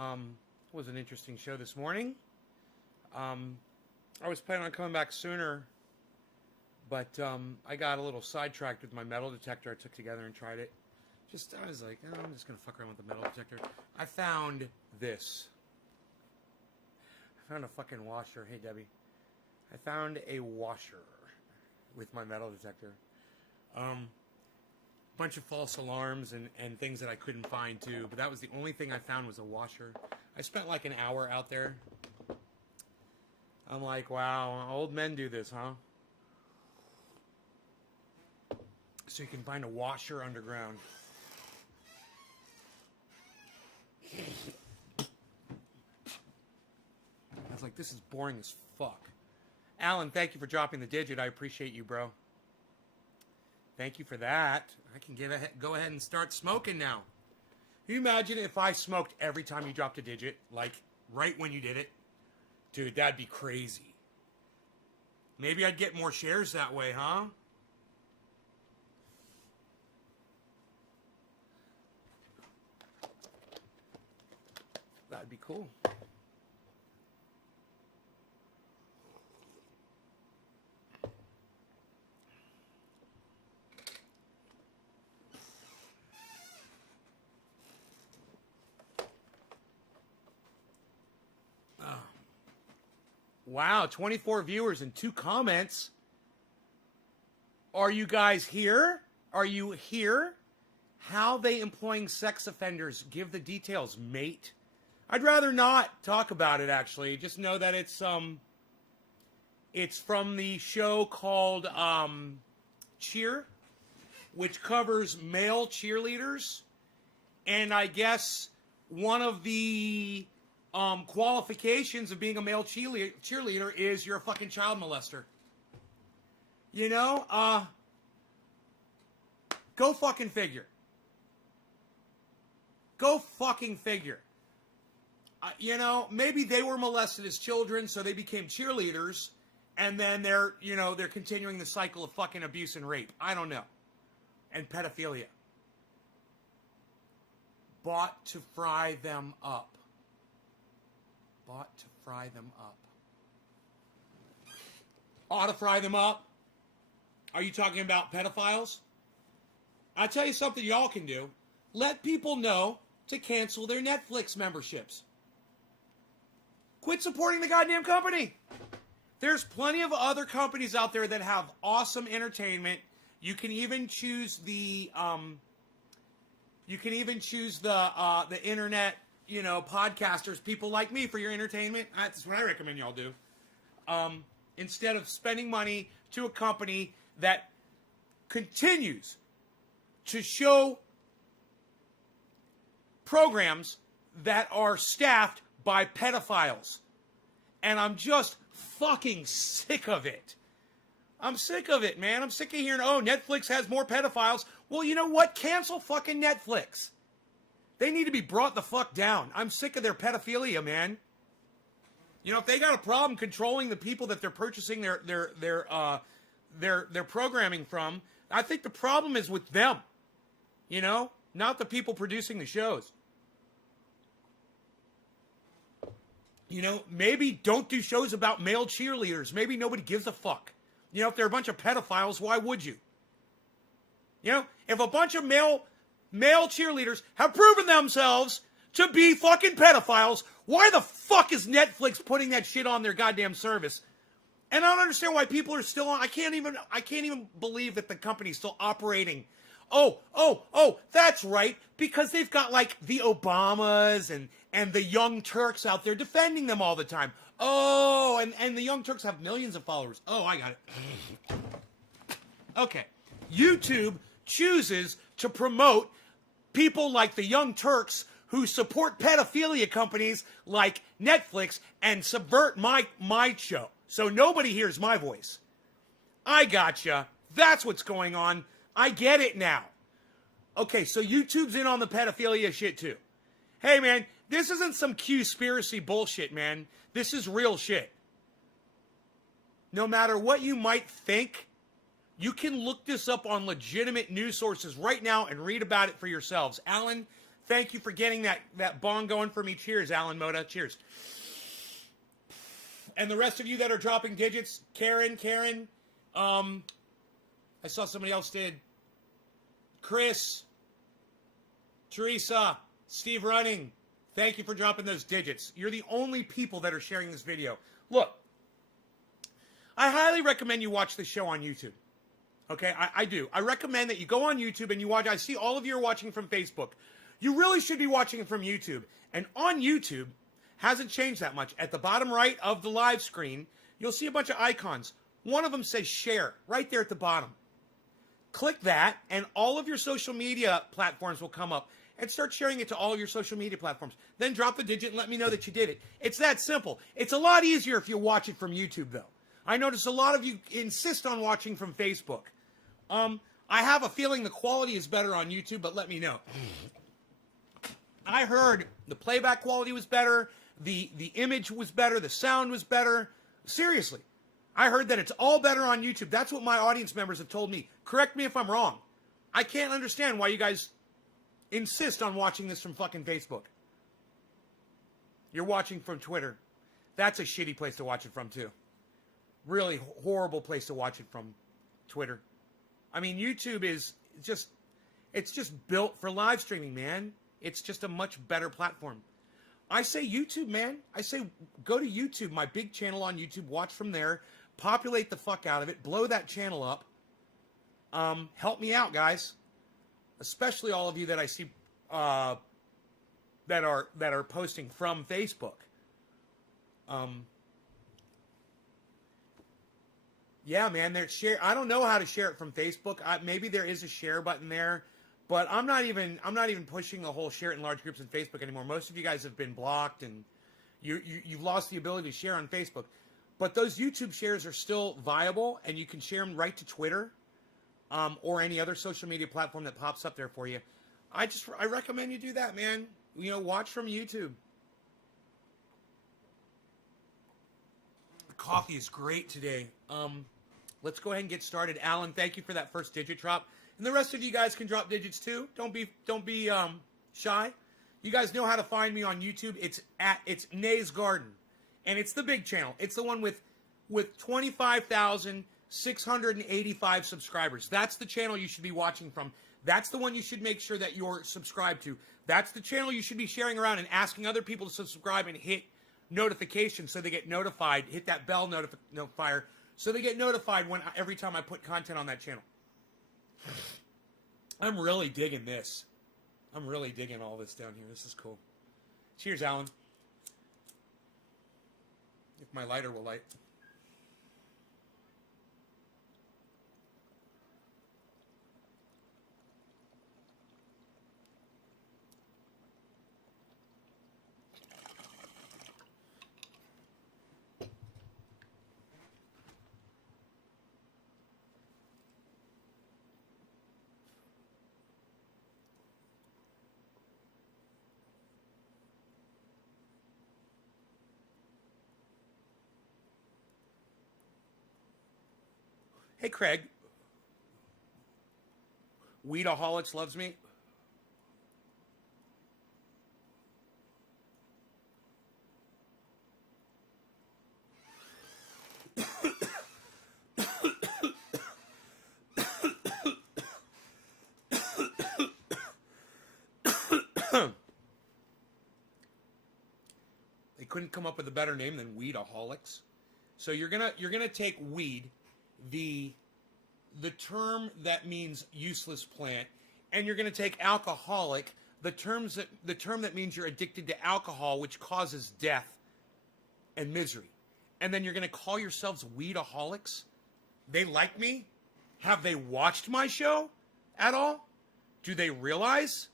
It was an interesting show this morning. I was planning on coming back sooner, but I got a little sidetracked with my metal detector. I took together and tried it. I was like, oh, I'm just going to fuck around with the metal detector. I found this. I found a fucking washer. Hey, Debbie. I found a washer with my metal detector. Bunch of false alarms and things that I couldn't find, too. But that was the only thing I found was a washer. I spent like an hour out there. I'm like, wow, old men do this, huh? So you can find a washer underground. I was like, this is boring as fuck. Alan, thank you for dropping the digit. I appreciate you, bro. Thank you for that. I can go ahead and start smoking now. Can you imagine if I smoked every time you dropped a digit? Like, right when you did it? Dude, that'd be crazy. Maybe I'd get more shares that way, huh? That'd be cool. Wow, 24 viewers and 2 comments. Are you guys here? Are you here? How they employing sex offenders? Give the details, mate. I'd rather not talk about it, actually. Just know that it's from the show called Cheer, which covers male cheerleaders. And I guess one of the qualifications of being a male cheerleader is you're a fucking child molester. You know? Go fucking figure. Go fucking figure. You know, maybe they were molested as children, so they became cheerleaders, and then they're continuing the cycle of fucking abuse and rape. I don't know. And pedophilia. Bought to fry them up. Bought to fry them up. Ought to fry them up? Are you talking about pedophiles? I'll tell you something y'all can do. Let people know to cancel their Netflix memberships. Quit supporting the goddamn company. There's plenty of other companies out there that have awesome entertainment. You can even choose the internet, podcasters, people like me for your entertainment. That's what I recommend y'all do. Instead of spending money to a company that continues to show programs that are staffed by pedophiles. And I'm just fucking sick of it. I'm sick of it, man. I'm sick of hearing, oh, Netflix has more pedophiles. Well, you know what? Cancel fucking Netflix. They need to be brought the fuck down. I'm sick of their pedophilia, man. You know, if they got a problem controlling the people that they're purchasing their programming from, I think the problem is with them. You know, not the people producing the shows. You know, maybe don't do shows about male cheerleaders. Maybe nobody gives a fuck. You know, if they're a bunch of pedophiles, why would you? You know, if a bunch of male cheerleaders have proven themselves to be fucking pedophiles, why the fuck is Netflix putting that shit on their goddamn service? And I don't understand why people are still on. I can't even believe that the company's still operating. Oh, that's right. Because they've got like the Obamas and the Young Turks out there defending them all the time. Oh, and the Young Turks have millions of followers. Oh, I got it. Okay. YouTube chooses to promote people like the Young Turks who support pedophilia companies like Netflix and subvert my show. So nobody hears my voice. I gotcha. That's what's going on. I get it now. Okay, so YouTube's in on the pedophilia shit too. Hey, man, this isn't some Q-spiracy bullshit, man. This is real shit. No matter what you might think, you can look this up on legitimate news sources right now and read about it for yourselves. Alan, Thank you for getting that bong going for me. Cheers, Alan Moda. Cheers. And the rest of you that are dropping digits, Karen, I saw somebody else did. Chris, Teresa, Steve Running, thank you for dropping those digits. You're the only people that are sharing this video. Look, I highly recommend you watch the show on YouTube. Okay, I do. I recommend that you go on YouTube and you watch. I see all of you are watching from Facebook. You really should be watching from YouTube. And on YouTube, hasn't changed that much. At the bottom right of the live screen, you'll see a bunch of icons. One of them says share, right there at the bottom. Click that, and all of your social media platforms will come up, and start sharing it to all of your social media platforms. Then drop the digit and let me know that you did it. It's that simple. It's a lot easier if you watch it from YouTube, though. I notice a lot of you insist on watching from Facebook. I have a feeling the quality is better on YouTube, but let me know. I heard the playback quality was better, the image was better, the sound was better. Seriously. I heard that it's all better on YouTube. That's what my audience members have told me. Correct me if I'm wrong. I can't understand why you guys insist on watching this from fucking Facebook. You're watching from Twitter. That's a shitty place to watch it from, too. Really horrible place to watch it from, Twitter. I mean, YouTube is just, it's just built for live streaming, man. It's just a much better platform. I say YouTube, man. I say go to YouTube, my big channel on YouTube. Watch from there. Populate the fuck out of it. Blow that channel up. Help me out, guys. Especially all of you that I see that are posting from Facebook. Yeah, man. I don't know how to share it from Facebook. Maybe there is a share button there. But I'm not even pushing the whole share it in large groups on Facebook anymore. Most of you guys have been blocked, and you've lost the ability to share on Facebook. But those YouTube shares are still viable, and you can share them right to Twitter or any other social media platform that pops up there for you. I recommend you do that, man. You know, watch from YouTube. The coffee is great today. Let's go ahead and get started. Alan, thank you for that first digit drop. And the rest of you guys can drop digits too. Don't be shy. You guys know how to find me on YouTube. It's Nay's Garden, and it's the big channel. It's the one with 25,685 subscribers. That's the channel you should be watching from. That's the one you should make sure that you're subscribed to. That's the channel you should be sharing around and asking other people to subscribe and hit notifications so they get notified. Hit that bell notifier so they get notified every time I put content on that channel. I'm really digging this. I'm really digging all this down here. This is cool. Cheers, Alan. If my lighter will light. Hey, Craig. Weedaholics loves me. They couldn't come up with a better name than Weedaholics. So you're gonna take weed, the term that means useless plant, and you're going to take alcoholic, the term that means you're addicted to alcohol, which causes death and misery. And then you're going to call yourselves weedaholics? They like me? Have they watched my show at all? Do they realize?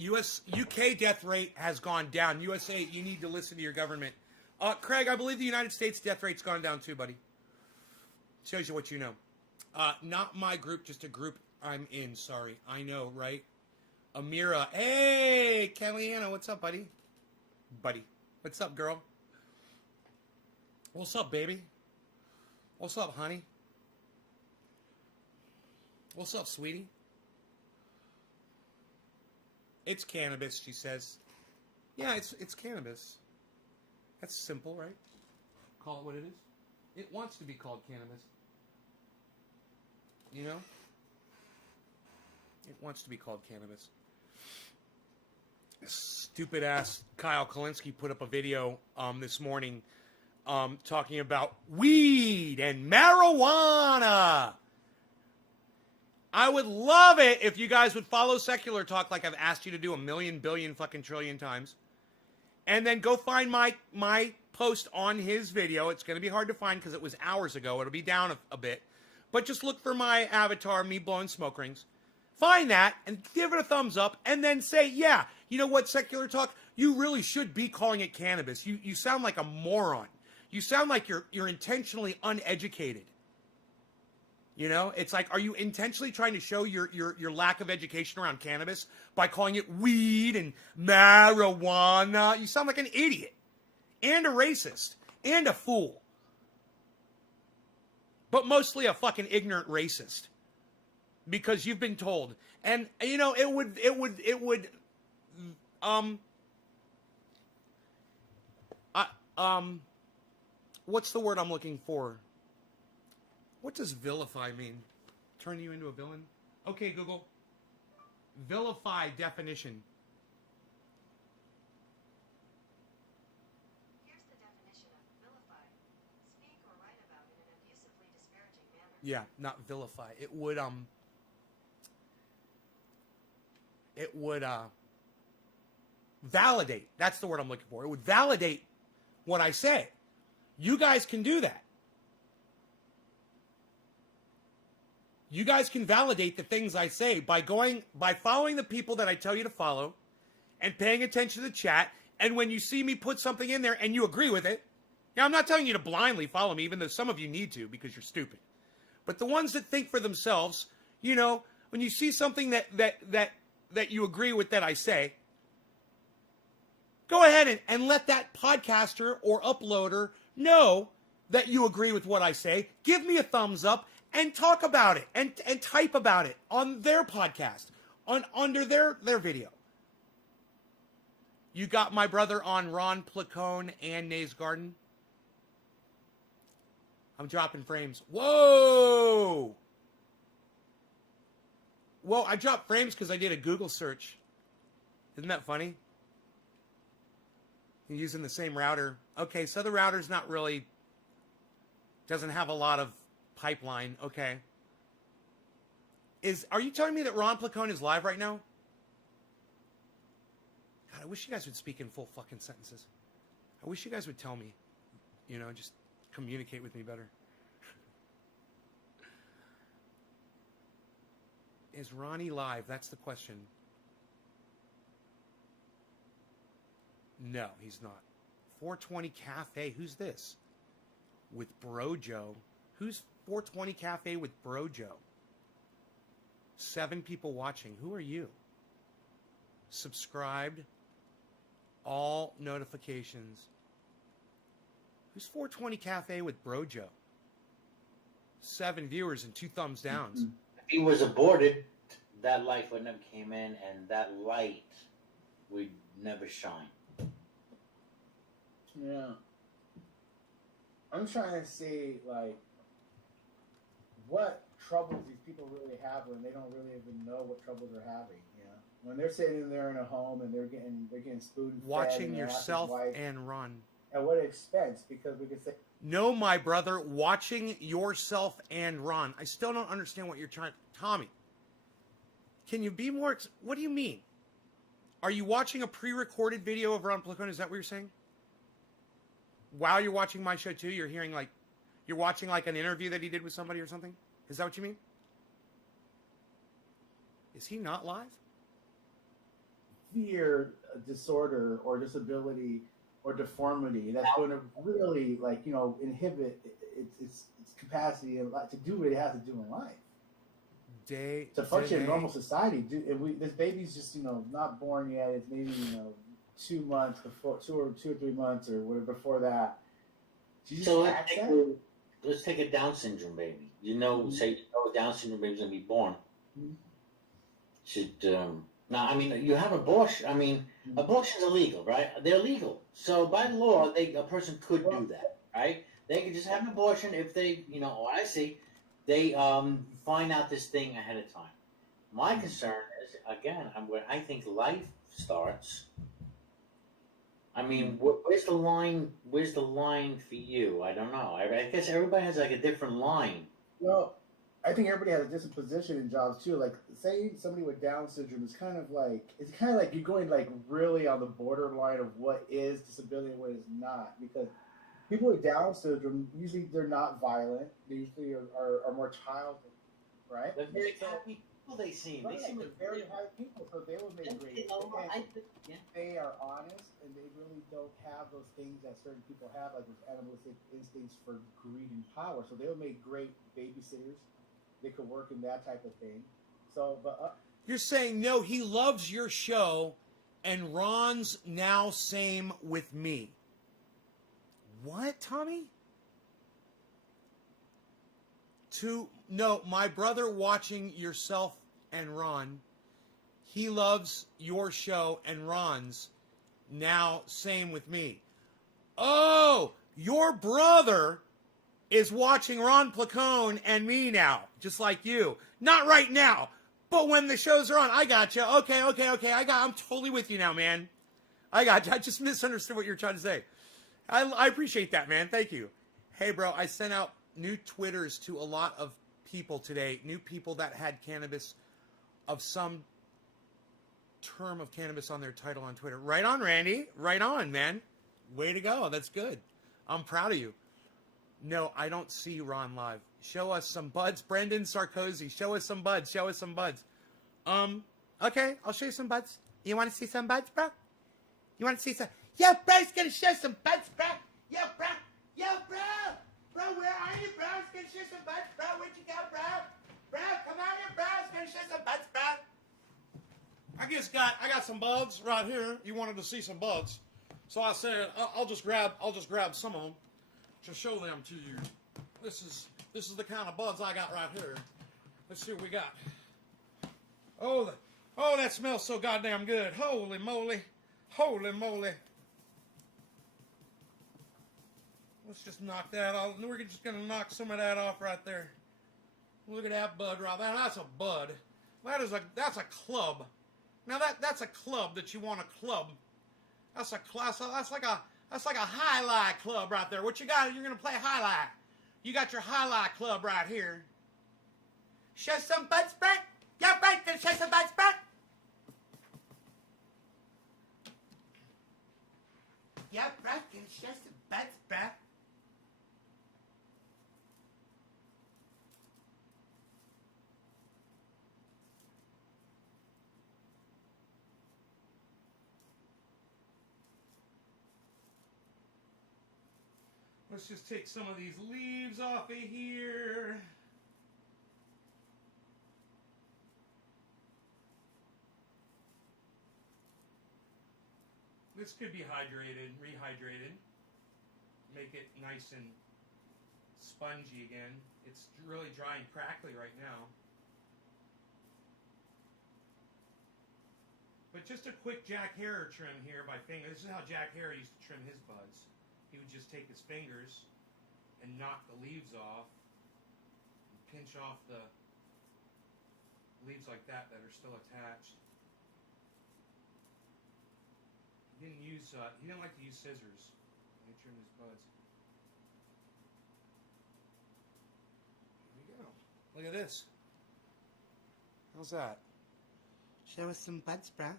UK death rate has gone down. USA, you need to listen to your government. Craig, I believe the United States death rate's gone down too, buddy. Shows you what you know. Not my group, just a group I'm in. Sorry. I know, right? Amira. Hey, Kellyanna, what's up, buddy? Buddy. What's up, girl? What's up, baby? What's up, honey? What's up, sweetie? It's cannabis, she says. Yeah, it's cannabis. That's simple, right? Call it what it is. It wants to be called cannabis. You know? It wants to be called cannabis. Stupid ass Kyle Kalinske put up a video this morning talking about weed and marijuana. I would love it if you guys would follow Secular Talk like I've asked you to do a million, billion, fucking trillion times. And then go find my post on his video. It's going to be hard to find because it was hours ago. It'll be down a bit. But just look for my avatar, me blowing smoke rings. Find that and give it a thumbs up and then say, yeah, you know what, Secular Talk? You really should be calling it cannabis. You sound like a moron. You sound like you're intentionally uneducated. You know, it's like, are you intentionally trying to show your lack of education around cannabis by calling it weed and marijuana? You sound like an idiot and a racist and a fool, but mostly a fucking ignorant racist because you've been told. And you know, it would what's the word I'm looking for? What does vilify mean? Turn you into a villain? Okay, Google. Vilify definition. Here's the definition of vilify. Speak or write about in an abusively disparaging manner. Yeah, not vilify. It would validate. That's the word I'm looking for. It would validate what I say. You guys can do that. You guys can validate the things I say by following the people that I tell you to follow and paying attention to the chat. And when you see me put something in there and you agree with it, now I'm not telling you to blindly follow me, even though some of you need to because you're stupid. But the ones that think for themselves, you know, when you see something that you agree with that I say, go ahead and let that podcaster or uploader know that you agree with what I say. Give me a thumbs up. And talk about it and type about it on their podcast, under their video. You got my brother on Ron Placone and Nays Garden. I'm dropping frames. Whoa! Whoa, I dropped frames because I did a Google search. Isn't that funny? You're using the same router. Okay, so the router's not really, doesn't have a lot of pipeline. Okay. Are you telling me that Ron Placone is live right now? God, I wish you guys would speak in full fucking sentences. I wish you guys would tell me. You know, just communicate with me better. Is Ronnie live? That's the question. No, he's not. 420 Cafe. Who's this? With Brojo. Who's 420 Cafe with Brojo? 7 people watching. Who are you? Subscribed. All notifications. Who's 420 Cafe with Brojo? 7 viewers and 2 thumbs downs. If he was aborted, that light would never came in, and that light would never shine. Yeah. I'm trying to see, like, what troubles these people really have when they don't really even know what troubles they're having. You know, when they're sitting there in a home and they're getting spoon fed, Watching yourself and Run. At what expense? Because we could say, no, my brother, watching yourself and Ron. I still don't understand what you're trying. Tommy, can you be more? What do you mean? Are you watching a pre-recorded video of Ron Placone? Is that what you're saying? While you're watching my show too, you're hearing like. You're watching like an interview that he did with somebody or something? Is that what you mean? Is he not live? fear disorder or disability or deformity that's going to really, like, you know, inhibit its capacity and to do what it has to do in life. To function in normal society. This baby's just, you know, not born yet. It's maybe, you know, 2 months before, 2 or 3 months or whatever before that. So let's take a Down syndrome baby. You know, say a Down syndrome baby's gonna be born. should. Now, I mean, you have abortion. I mean, abortion's illegal, right? They're legal. So by law, a person could do that, right? They could just have an abortion if they, I see, they find out this thing ahead of time. My concern is, again, where I think life starts. I mean, where's the line? Where's the line for you? I don't know. I guess everybody has like a different line. Well, I think everybody has a different position in jobs too. Like, say somebody with Down syndrome is kind of like you're going like really on the borderline of what is disability and what is not. Because people with Down syndrome usually they're not violent. They usually are more childhood, right? They're very happy people. They seem. Right, They seem they're very high people, so they will make great. They are honest, and they really don't have those things that certain people have, like with animalistic instincts for greed and power. So they'll make great babysitters. They could work in that type of thing. So, but You're saying, no, he loves your show, and Ron's now same with me. What, Tommy? No, my brother watching yourself and Ron, he loves your show and Ron's now same with me. Oh, your brother is watching Ron Placone and me now, just like you. Not right now, but when the shows are on, I got you. Okay. I'm totally with you now, man. I got you. I just misunderstood what you were trying to say. I appreciate that, man. Thank you. Hey, bro, I sent out new Twitters to a lot of people today, new people that had cannabis of some term of cannabis on their title on Twitter. Right on, Randy. Right on, man. Way to go. That's good. I'm proud of you. No, I don't see Ron live. Show us some buds. Brendan Sarkozy, show us some buds. Show us some buds. Okay, I'll show you some buds. You want to see some buds, bro? You want to see some? Yo, bro's gonna show some buds, bro. Yo, bro. Yo, bro. Bro, where are you, bro? It's gonna show some buds, bro. Where'd you go, bro? Bro, come on here, bro. It's gonna show some buds, bro. I got some buds right here. You wanted to see some buds, so I said I'll just grab some of them to show them to you. This is the kind of buds I got right here. Let's see what we got. Oh, that smells so goddamn good. Holy moly. Holy moly. Let's just knock that off. We're just going to knock some of that off right there. Look at that bud right there. That's a bud. That's a club. Now that's a club that you want to club. That's like a highlight club right there. What you got? You're going to play highlight. You got your highlight club right here. Show some buds, Brett. Yo, Brett, gonna show some buds, Brett. Yo, Brett, gonna show some buds, Brett. Let's just take some of these leaves off of here. This could be rehydrated. Make it nice and spongy again. It's really dry and crackly right now. But just a quick Jack Herer trim here by finger. This is how Jack Herer used to trim his buds. He would just take his fingers and knock the leaves off and pinch off the leaves like that are still attached. He didn't like to use scissors when he trimmed his buds. Here we go. Look at this. How's that? Show us some buds, bruh.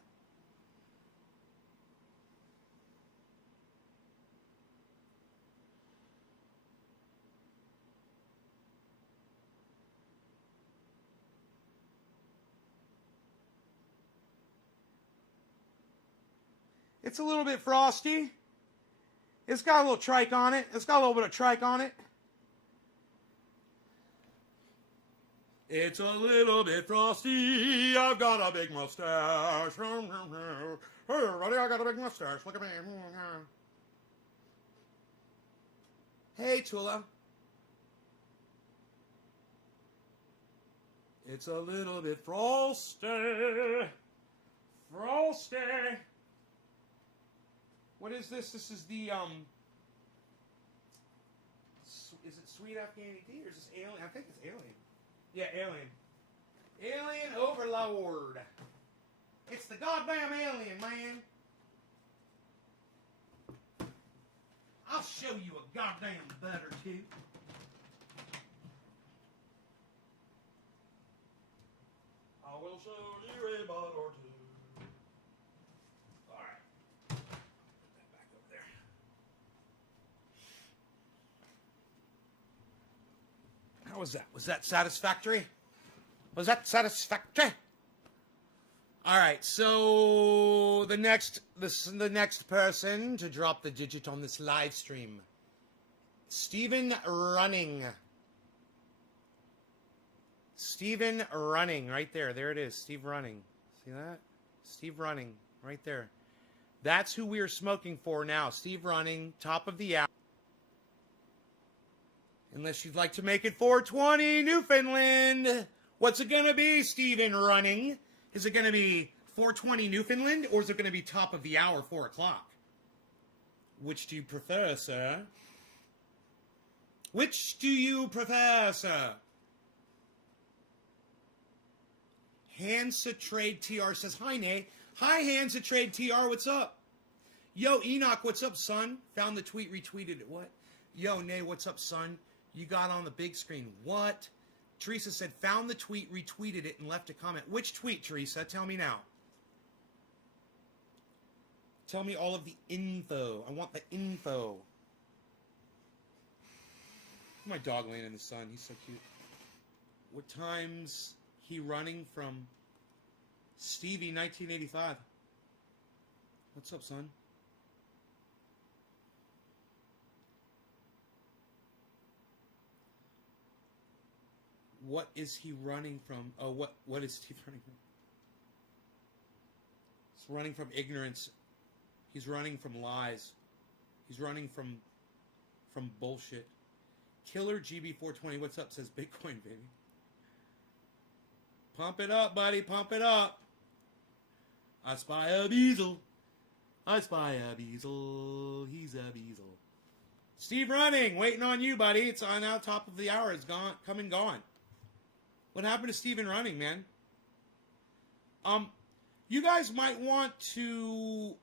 It's a little bit frosty. It's got a little trike on it. It's got a little bit of trike on it. It's a little bit frosty. I've got a big mustache. Hey, everybody, I got a big mustache. Look at me. Hey, Tula. It's a little bit frosty. Frosty. What is this? This is the, is it Sweet Afghani tea or is this Alien? I think it's Alien. Yeah, Alien. Alien Overlord. It's the goddamn alien, man. I'll show you a goddamn butter, too. I will show you a butter or two. All right. Put that back over there. How was that? Was that satisfactory? Was that satisfactory? All right, so the next person to drop the digit on this live stream, Stephen Running. Stephen Running, right there. There it is, Steve Running. See that? Steve Running, right there. That's who we are smoking for now. Steve Running, top of the hour. Unless you'd like to make it 420 Newfoundland. What's it going to be, Stephen Running? Is it going to be 420 Newfoundland, or is it going to be top of the hour, 4 o'clock? Which do you prefer, sir? Which do you prefer, sir? Hansa Trade TR says, hi, Nay. Hi, Hansa Trade TR, what's up? Yo, Enoch, what's up, son? Found the tweet, retweeted it. What? Yo, Nay, what's up, son? You got on the big screen. What? Teresa said, found the tweet, retweeted it, and left a comment. Which tweet, Teresa? Tell me now. Tell me all of the info. I want the info. My dog laying in the sun. He's so cute. What time's he running from? Stevie, 1985. What's up, son? What is he running from? Oh, what is Steve running from? He's running from ignorance. He's running from lies. He's running from bullshit. Killer GB420, what's up? Says Bitcoin, baby. Pump it up, buddy. Pump it up. I spy a beezel. I spy a beezel. He's a beezel. Steve Running, waiting on you, buddy. It's on now. Top of the hour. It's gone. Come and gone. What happened to Stephen Running, man? You guys might want to,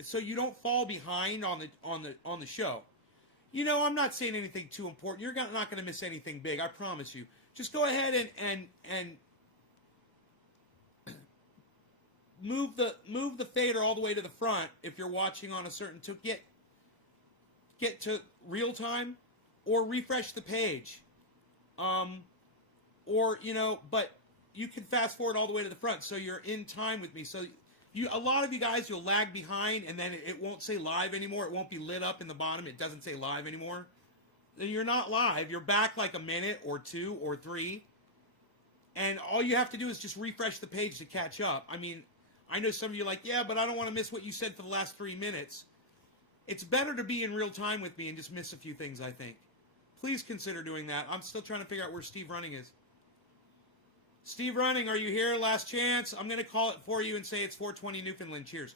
so you don't fall behind on the show. You know, I'm not saying anything too important. You're not going to miss anything big. I promise you. Just go ahead and move the fader all the way to the front if you're watching on a certain to get to real time, or refresh the page. Or, you know, but you can fast forward all the way to the front so you're in time with me. So a lot of you guys, you'll lag behind and then it won't say live anymore. It won't be lit up in the bottom. It doesn't say live anymore. Then you're not live. You're back like a minute or 2 or 3. And all you have to do is just refresh the page to catch up. I mean, I know some of you are like, yeah, but I don't want to miss what you said for the last 3 minutes. It's better to be in real time with me and just miss a few things, I think. Please consider doing that. I'm still trying to figure out where Steve Running is. Steve Running, are you here? Last chance. I'm going to call it for you and say it's 420 Newfoundland. Cheers.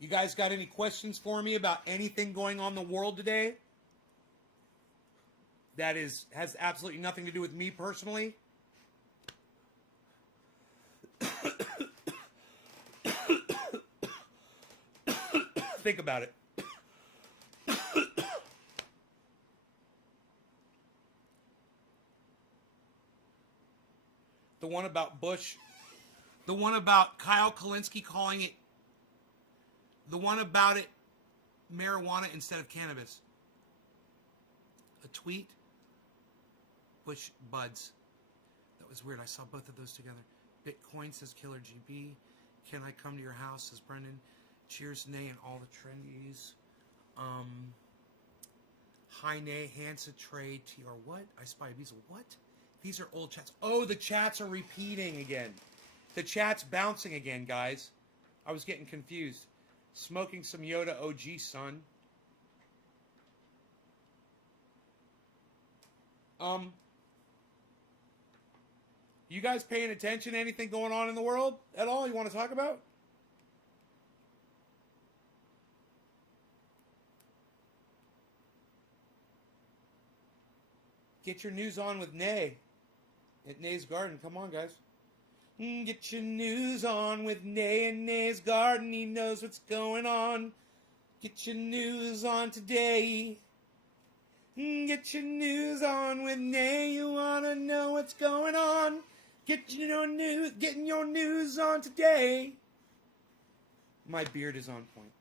You guys got any questions for me about anything going on in the world today? That has absolutely nothing to do with me personally. Think about it. The one about Bush. The one about Kyle Kalinske calling it. The one about it marijuana instead of cannabis. A tweet. Bush buds. That was weird. I saw both of those together. Bitcoin says Killer GB. Can I come to your house? Says Brendan. Cheers, Nay, and all the trendies. Hi, Nay, Hansa Trade, TR. What? I Spy Beazle. What? These are old chats. Oh, the chats are repeating again. The chat's bouncing again, guys. I was getting confused. Smoking some Yoda OG, son. You guys paying attention to anything going on in the world at all you want to talk about? Get your news on with Nay at Nay's Garden. Come on, guys. Get your news on with Nay and Nay's Garden. He knows what's going on. Get your news on today. Get your news on with Nay. You want to know what's going on. Getting your news on today. My beard is on point.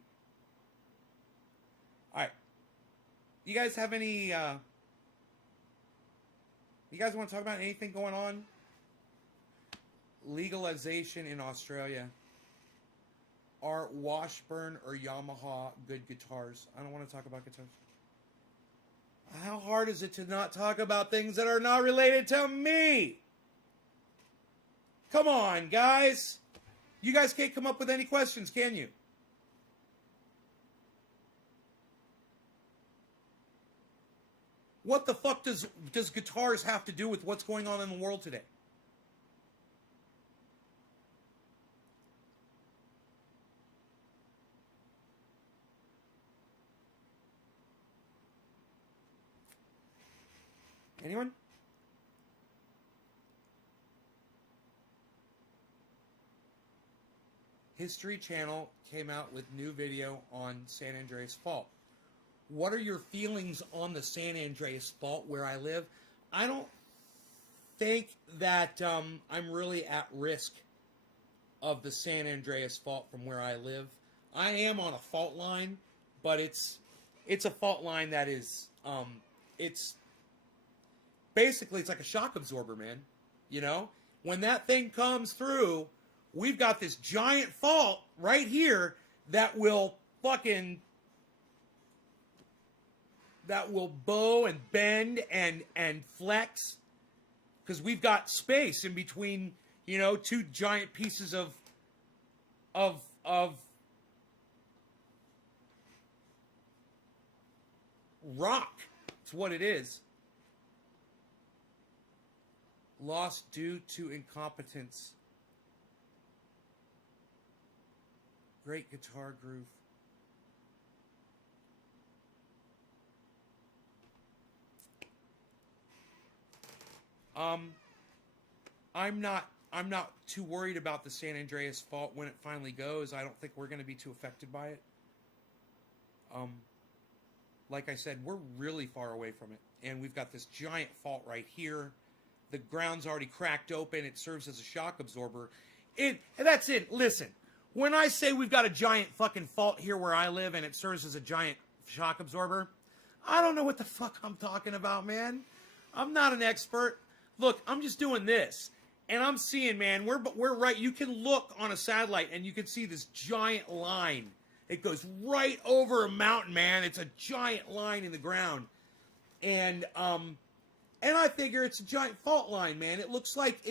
All right. You guys have any... You guys want to talk about anything going on? Legalization in Australia. Are Washburn or Yamaha good guitars? I don't want to talk about guitars. How hard is it to not talk about things that are not related to me? Come on, guys. You guys can't come up with any questions, can you? What the fuck does guitars have to do with what's going on in the world today? Anyone? History Channel came out with new video on San Andreas Fault. What are your feelings on the San Andreas Fault where I live? I don't think that I'm really at risk of the San Andreas Fault from where I live. I am on a fault line, but it's a fault line that is it's basically it's like a shock absorber, man. You know, when that thing comes through, we've got this giant fault right here that will bow and bend and flex because we've got space in between, you know, two giant pieces of rock. It's what it is. Lost due to incompetence. Great guitar groove. I'm not too worried about the San Andreas Fault when it finally goes. I don't think we're going to be too affected by it. Like I said, we're really far away from it, and we've got this giant fault right here. The ground's already cracked open. It serves as a shock absorber. That's it. Listen, when I say we've got a giant fucking fault here where I live and it serves as a giant shock absorber, I don't know what the fuck I'm talking about, man. I'm not an expert. Look, I'm just doing this. And I'm seeing, man, we're right. You can look on a satellite and you can see this giant line. It goes right over a mountain, man. It's a giant line in the ground. And I figure it's a giant fault line, man. It looks like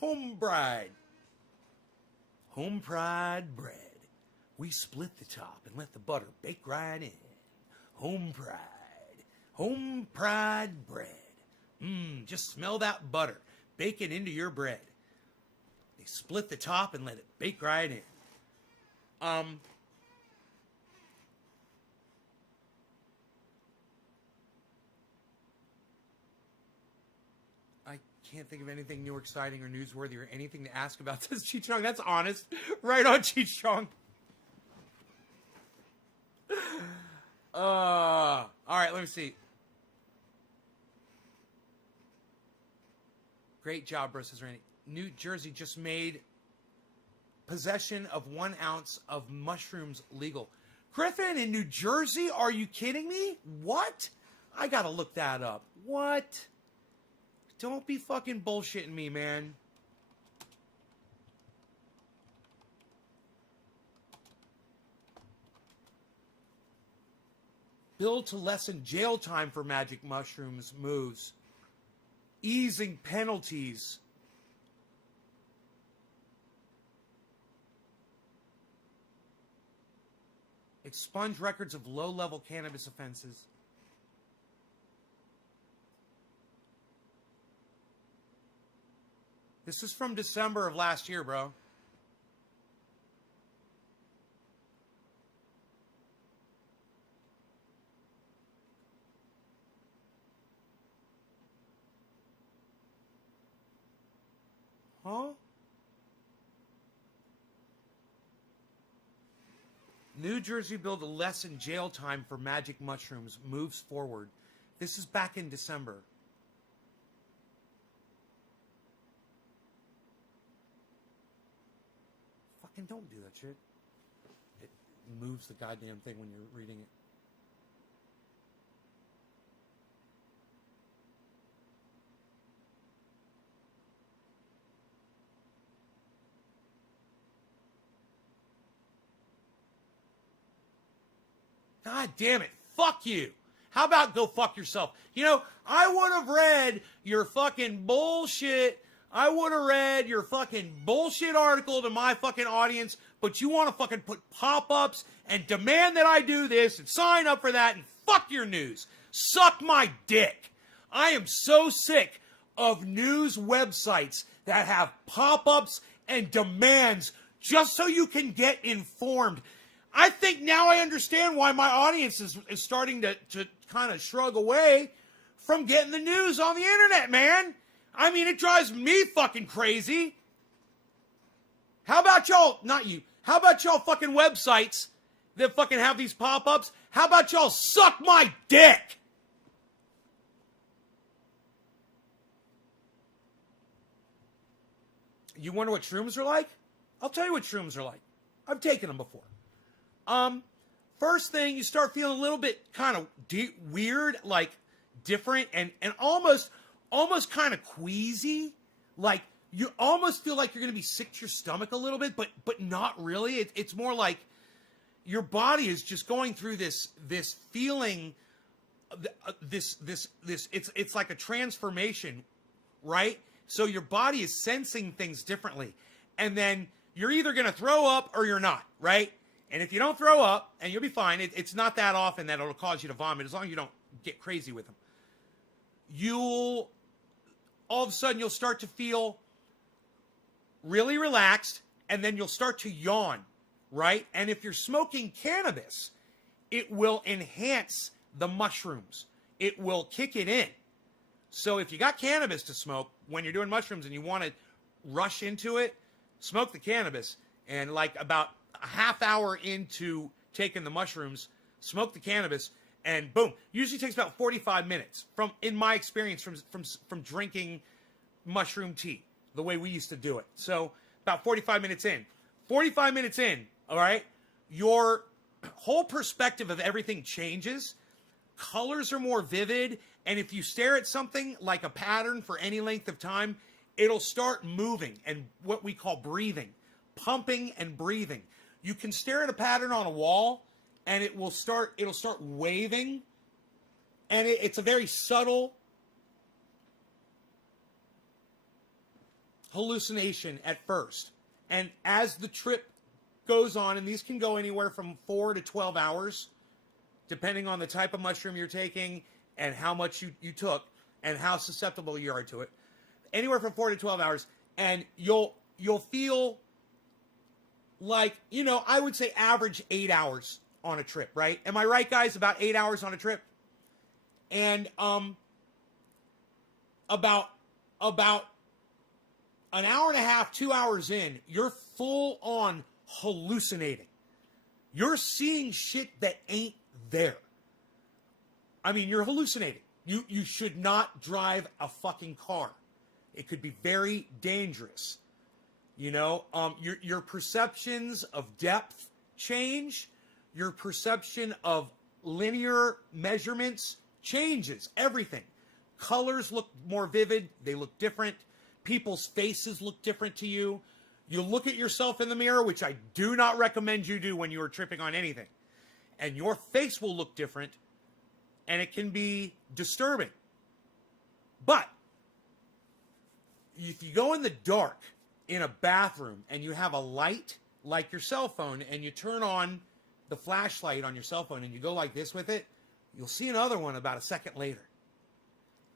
home bride. Home pride bread. We split the top and let the butter bake right in. Home pride. Home pride bread. Just smell that butter. Bake it into your bread. They split the top and let it bake right in. I can't think of anything new or exciting or newsworthy or anything to ask about this, Cheech Chong. That's honest. Right on, Cheech Chong. All right, let me see. Great job, bro, says Randy. New Jersey just made possession of 1 ounce of mushrooms legal. Griffin in New Jersey? Are you kidding me? What? I gotta look that up. What? Don't be fucking bullshitting me, man. Bill to lessen jail time for magic mushrooms moves. Easing penalties. Expunge records of low-level cannabis offenses. This is from December of last year, bro. Huh? New Jersey bill to lessen jail time for magic mushrooms moves forward. This is back in December. Fucking don't do that shit. It moves the goddamn thing when you're reading it. God damn it. Fuck you. How about go fuck yourself? You know, I would have read your fucking bullshit. I would have read your fucking bullshit article to my fucking audience, but you want to fucking put pop-ups and demand that I do this and sign up for that and fuck your news. Suck my dick. I am so sick of news websites that have pop-ups and demands just so you can get informed. I think now I understand why my audience is starting to kind of shrug away from getting the news on the internet, man. I mean, it drives me fucking crazy. How about y'all, not you, how about y'all fucking websites that fucking have these pop-ups? How about y'all suck my dick? You wonder what shrooms are like? I'll tell you what shrooms are like. I've taken them before. First thing, you start feeling a little bit kind of weird, like different and almost kind of queasy. Like you almost feel like you're going to be sick to your stomach a little bit, but not really. It's more like your body is just going through this feeling, it's like a transformation, right? So your body is sensing things differently. And then you're either going to throw up or you're not, right? And if you don't throw up, and you'll be fine, it's not that often that it'll cause you to vomit, as long as you don't get crazy with them. All of a sudden, you'll start to feel really relaxed, and then you'll start to yawn, right? And if you're smoking cannabis, it will enhance the mushrooms. It will kick it in. So if you got cannabis to smoke, when you're doing mushrooms and you want to rush into it, smoke the cannabis, and like about a half hour into taking the mushrooms, smoke the cannabis, and boom. Usually takes about 45 minutes in my experience from drinking mushroom tea, the way we used to do it. So about 45 minutes in. 45 minutes in, all right, your whole perspective of everything changes. Colors are more vivid, and if you stare at something like a pattern for any length of time, it'll start moving and what we call breathing, pumping and breathing. You can stare at a pattern on a wall, and it'll start waving, and it's a very subtle hallucination at first. And as the trip goes on, and these can go anywhere from 4 to 12 hours, depending on the type of mushroom you're taking and how much you took and how susceptible you are to it, anywhere from 4 to 12 hours, and you'll feel like, you know, I would say average 8 hours on a trip, right? Am I right, guys? About 8 hours on a trip. And about an hour and a half, 2 hours in, you're full on hallucinating. You're seeing shit that ain't there. I mean, you're hallucinating. You should not drive a fucking car. It could be very dangerous. You know, your perceptions of depth change. your perception of linear measurements changes. Everything. Colors look more vivid. They look different. People's faces look different to you. You look at yourself in the mirror, which I do not recommend you do when you are tripping on anything. And your face will look different, and it can be disturbing. But if you go in the dark in a bathroom and you have a light like your cell phone and you turn on the flashlight on your cell phone and you go like this with it, you'll see another one about a second later.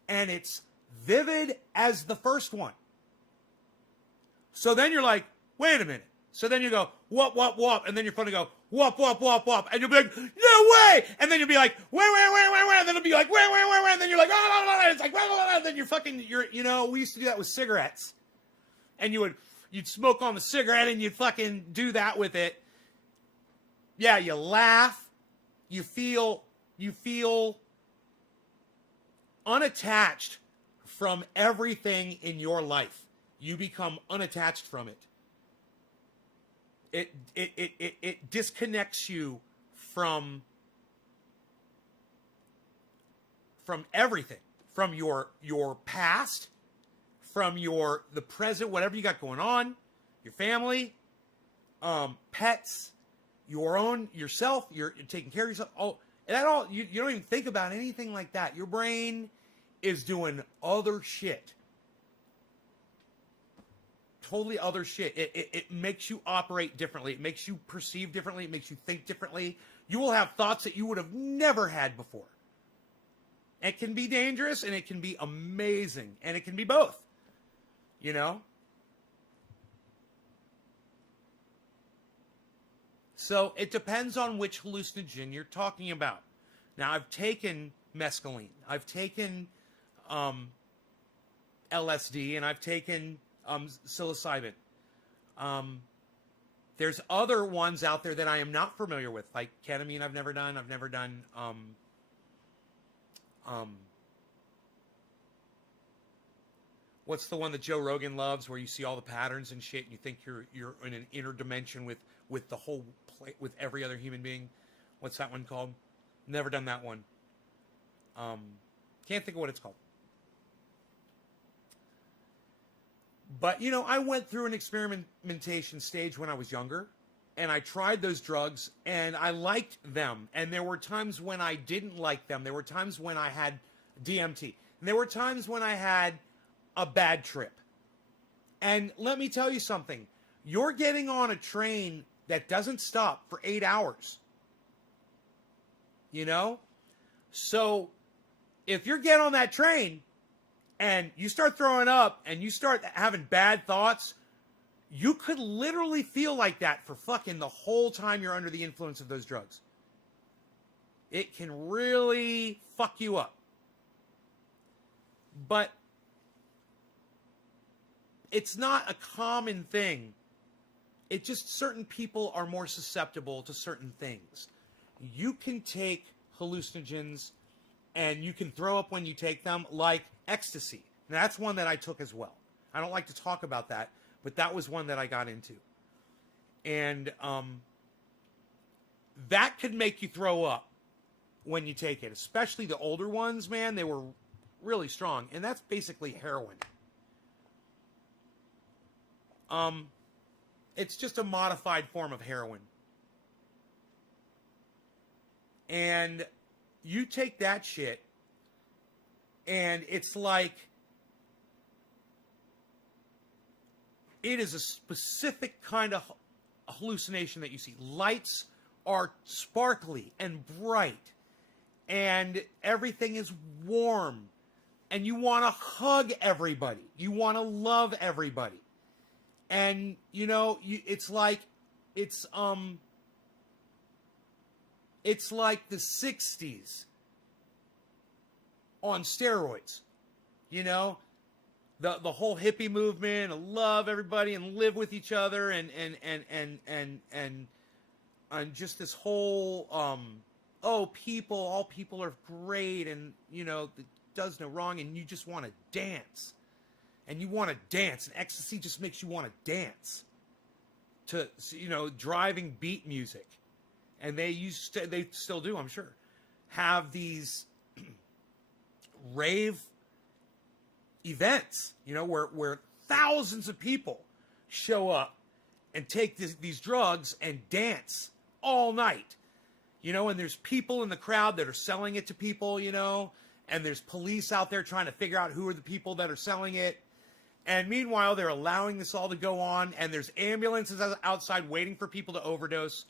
And it's vivid as the first one. So then you're like, wait a minute. So then you go, whoop, whoop, whoop. And then your phone will go, whoop, whoop, whoop, whoop. And you'll be like, no way. And then you'll be like, wait. And then it'll be like, wait. And then you're like, oh. And it's like, and then we used to do that with cigarettes. And you'd smoke on the cigarette and you'd fucking do that with it. Yeah, you laugh. You feel unattached from everything in your life. You become unattached from it. It disconnects you from everything, from your past, from the present, whatever you got going on, your family, pets, yourself, you're taking care of yourself. Oh, that all you don't even think about anything like that. Your brain is doing other shit. Totally other shit. It makes you operate differently. It makes you perceive differently. It makes you think differently. You will have thoughts that you would have never had before. It can be dangerous and it can be amazing. And it can be both. You know? So it depends on which hallucinogen you're talking about. Now, I've taken mescaline. I've taken LSD. And I've taken psilocybin. There's other ones out there that I am not familiar with, like ketamine. I've never done what's the one that Joe Rogan loves, where you see all the patterns and shit, and you think you're in an inner dimension with the whole with every other human being. What's that one called? Never done that one. Can't think of what it's called. But, I went through an experimentation stage when I was younger, and I tried those drugs, and I liked them. And there were times when I didn't like them. There were times when I had DMT. And there were times when I had a bad trip. And let me tell you something. You're getting on a train that doesn't stop for 8 hours. So, if you get on that train and you start throwing up and you start having bad thoughts, you could literally feel like that for fucking the whole time you're under the influence of those drugs. It can really fuck you up. But it's not a common thing. It just, certain people are more susceptible to certain things. You can take hallucinogens and you can throw up when you take them, like ecstasy. And that's one that I took as well. I don't like to talk about that, but that was one that I got into. And that could make you throw up when you take it, especially the older ones, man. They were really strong, and that's basically heroin. It's just a modified form of heroin. And you take that shit, and it's like, it is a specific kind of hallucination that you see. Lights are sparkly and bright, and everything is warm, and you want to hug everybody. You want to love everybody. And, it's like the 60s on steroids. The whole hippie movement, and love everybody and live with each other, and just this whole all people are great, and it does no wrong, and you just want to dance. And you want to dance, and ecstasy just makes you want to dance to, driving beat music. and they still do, I'm sure, have these rave events, you know, where thousands of people show up and take these drugs and dance all night, you know, and there's people in the crowd that are selling it to people, you know, and there's police out there trying to figure out who are the people that are selling it. And meanwhile, they're allowing this all to go on, and there's ambulances outside waiting for people to overdose.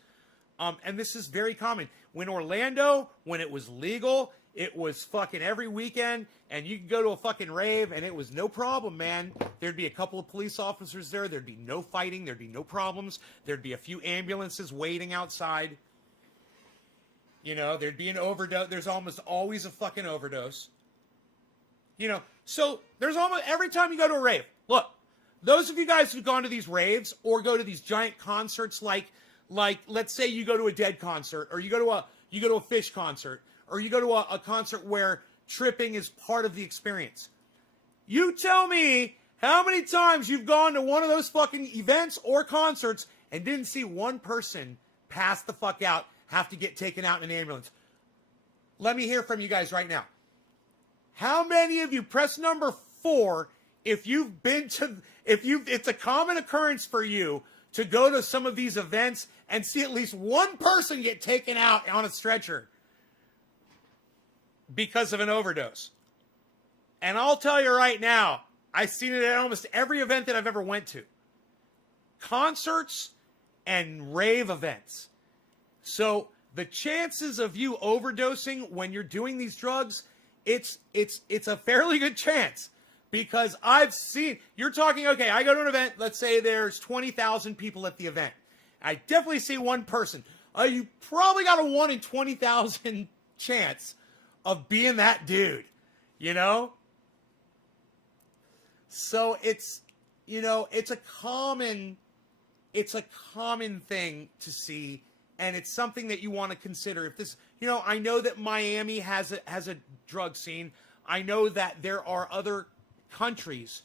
And this is very common. When it was legal, it was fucking every weekend, and you could go to a fucking rave, and it was no problem, man. There'd be a couple of police officers there. There'd be no fighting. There'd be no problems. There'd be a few ambulances waiting outside. You know, there'd be an overdose. There's almost always a fucking overdose. You know, so there's almost every time you go to a rave. Look, those of you guys who've gone to these raves or go to these giant concerts, like let's say you go to a Dead concert, or you go to a Fish concert, or you go to a concert where tripping is part of the experience. You tell me how many times you've gone to one of those fucking events or concerts and didn't see one person pass the fuck out, have to get taken out in an ambulance. Let me hear from you guys right now. How many of you, press number 4, if it's a common occurrence for you to go to some of these events and see at least one person get taken out on a stretcher because of an overdose. And I'll tell you right now, I've seen it at almost every event that I've ever went to. Concerts and rave events. So the chances of you overdosing when you're doing these drugs, it's a fairly good chance, because I've seen, you're talking, okay, I go to an event, let's say there's 20,000 people at the event. I definitely see one person. You probably got a 1 in 20,000 chance of being that dude, you know? So it's, you know, it's a common thing to see, and it's something that you want to consider. If this, you know, I know that Miami has a drug scene. I know that there are other countries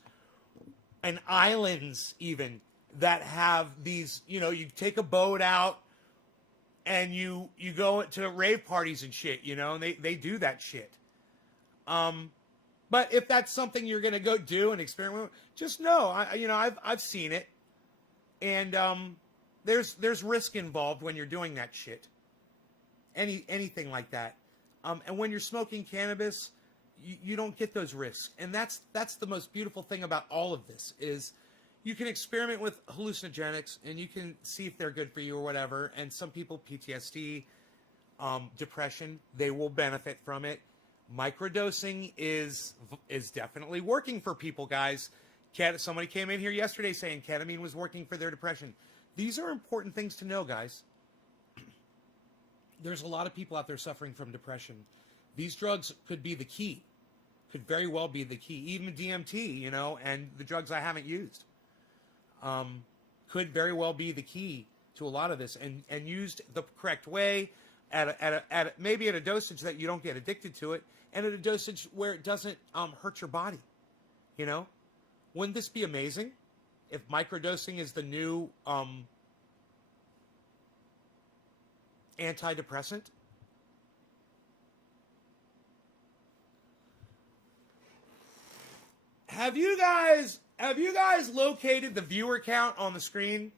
and islands even that have these, you know, you take a boat out and you go to rave parties and shit, you know, and they do that shit. But if that's something you're going to go do and experiment with, just know, I've seen it. And there's risk involved when you're doing that shit. Anything like that. And when you're smoking cannabis, you don't get those risks. And that's the most beautiful thing about all of this, is you can experiment with hallucinogenics and you can see if they're good for you or whatever. And some people, PTSD, depression, they will benefit from it. Microdosing is definitely working for people, guys. Somebody came in here yesterday saying ketamine was working for their depression. These are important things to know, guys. There's a lot of people out there suffering from depression. These drugs could be the key. Could very well be the key. Even DMT, you know, and the drugs I haven't used, could very well be the key to a lot of this, and used the correct way, maybe at a dosage that you don't get addicted to it, and at a dosage where it doesn't hurt your body. You know, wouldn't this be amazing if microdosing is the new antidepressant? Have you guys located the viewer count on the screen?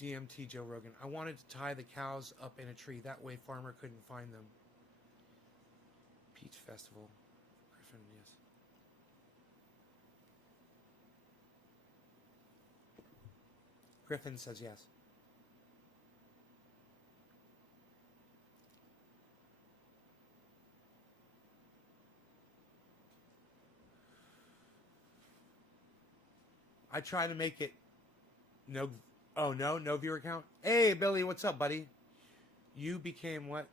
DMT Joe Rogan. I wanted to tie the cows up in a tree. That way farmer couldn't find them. Peach Festival. Griffin, yes. Griffin says yes. I try to make it no viewer count. Hey, Billy, what's up, buddy? You became what?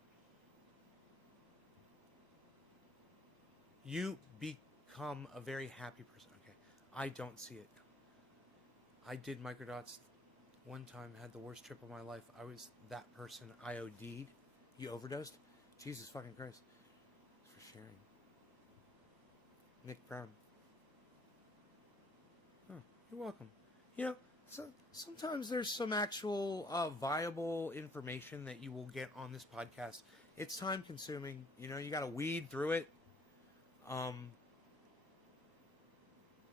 You become a very happy person. Okay. I don't see it. I did microdots one time, had the worst trip of my life. I was that person. I OD'd. You overdosed? Jesus fucking Christ. Thanks for sharing. Nick Brown. Oh, you're welcome. You know, So sometimes there's some actual viable information that you will get on this podcast. It's time consuming. You know, you got to weed through it.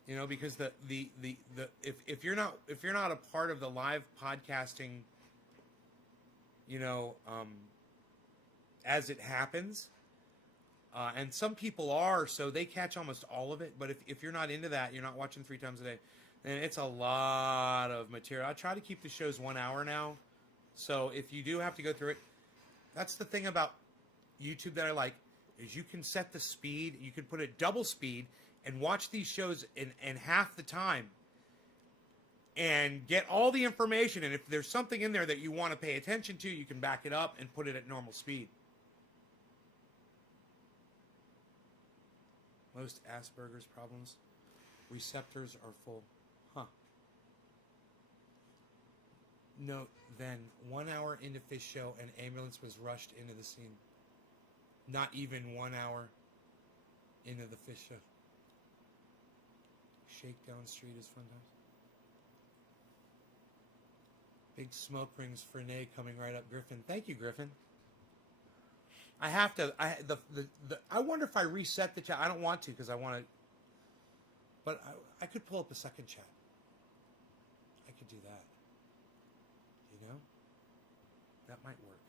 You know, because if you're not a part of the live podcasting, you know, as it happens, and some people are, so they catch almost all of it. But if you're not into that, you're not watching 3 times a day, then it's a lot of material. I try to keep the shows 1 hour now, so if you do have to go through it, that's the thing about YouTube that I like, is you can set the speed, you can put it double speed, and watch these shows in half the time and get all the information. And if there's something in there that you want to pay attention to, you can back it up and put it at normal speed. Most Asperger's problems, receptors are full. Huh. Note then, 1 hour into Fish Show, an ambulance was rushed into the scene. Not even 1 hour into the Fish Show. Shakedown Street is fun times. Big smoke rings for Nay coming right up. Griffin, thank you, Griffin. I have to. I wonder if I reset the chat. I don't want to because I want to. But I could pull up a second chat. I could do that. You know, that might work.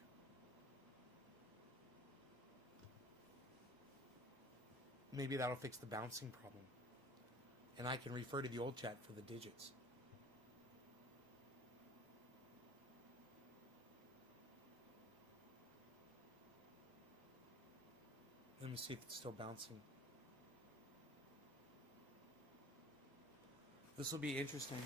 Maybe that'll fix the bouncing problem. And I can refer to the old chat for the digits. Let me see if it's still bouncing. This will be interesting.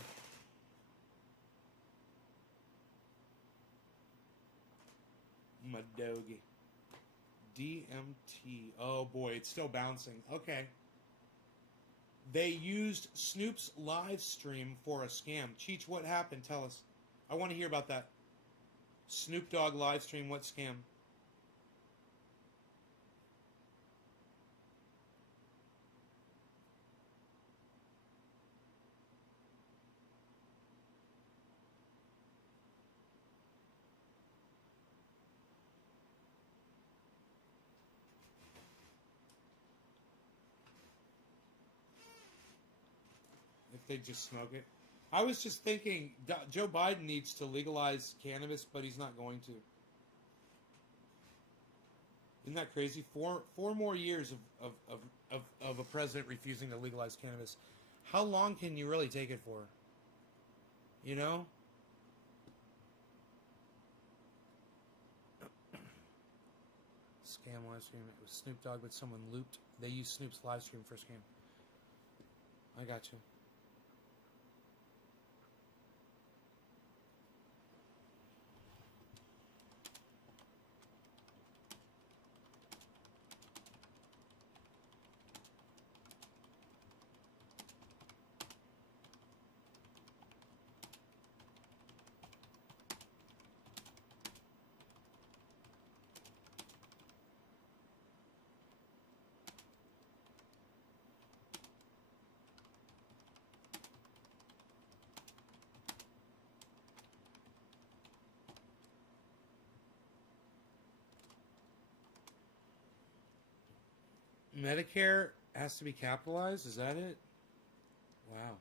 Madogi. DMT. Oh boy, it's still bouncing. Okay. They used Snoop's live stream for a scam. Cheech, what happened? Tell us. I want to hear about that. Snoop Dogg live stream, what scam? They just smoke it. I was just thinking, Joe Biden needs to legalize cannabis, but he's not going to. Isn't that crazy? Four more years of a president refusing to legalize cannabis. How long can you really take it for? You know? Scam live stream. It was Snoop Dogg, but someone looped. They used Snoop's live stream for a scam. I got you. Medicare has to be capitalized? Is that it? Wow.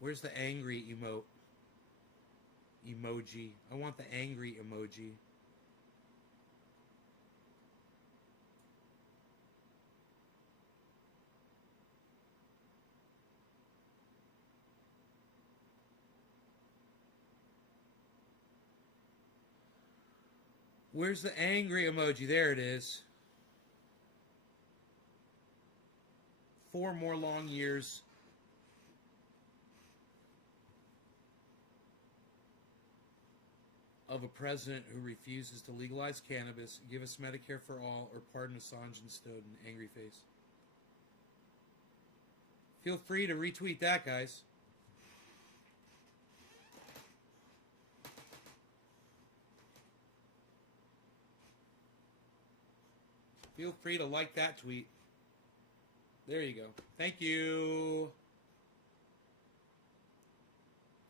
Where's the angry emoji? I want the angry emoji. Where's the angry emoji? There it is. 4 more long years. Of a president who refuses to legalize cannabis, give us Medicare for all, or pardon Assange and Snowden. Angry face. Feel free to retweet that, guys. Feel free to like that tweet. There you go. Thank you.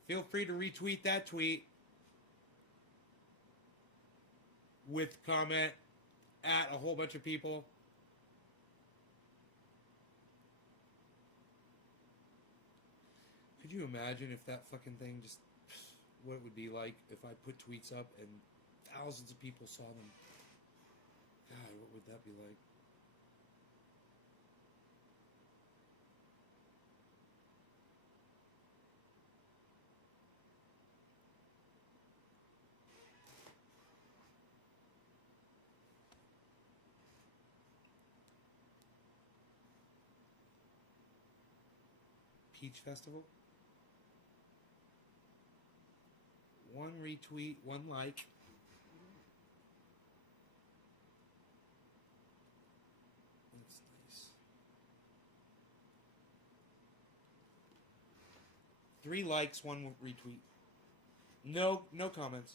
Feel free to retweet that tweet with comment at a whole bunch of people. Could you imagine if that fucking thing just, what it would be like if I put tweets up and thousands of people saw them? God, what would that be like? Peach Festival? 1 retweet, 1 like. That's nice. 3 likes, 1 retweet. No comments.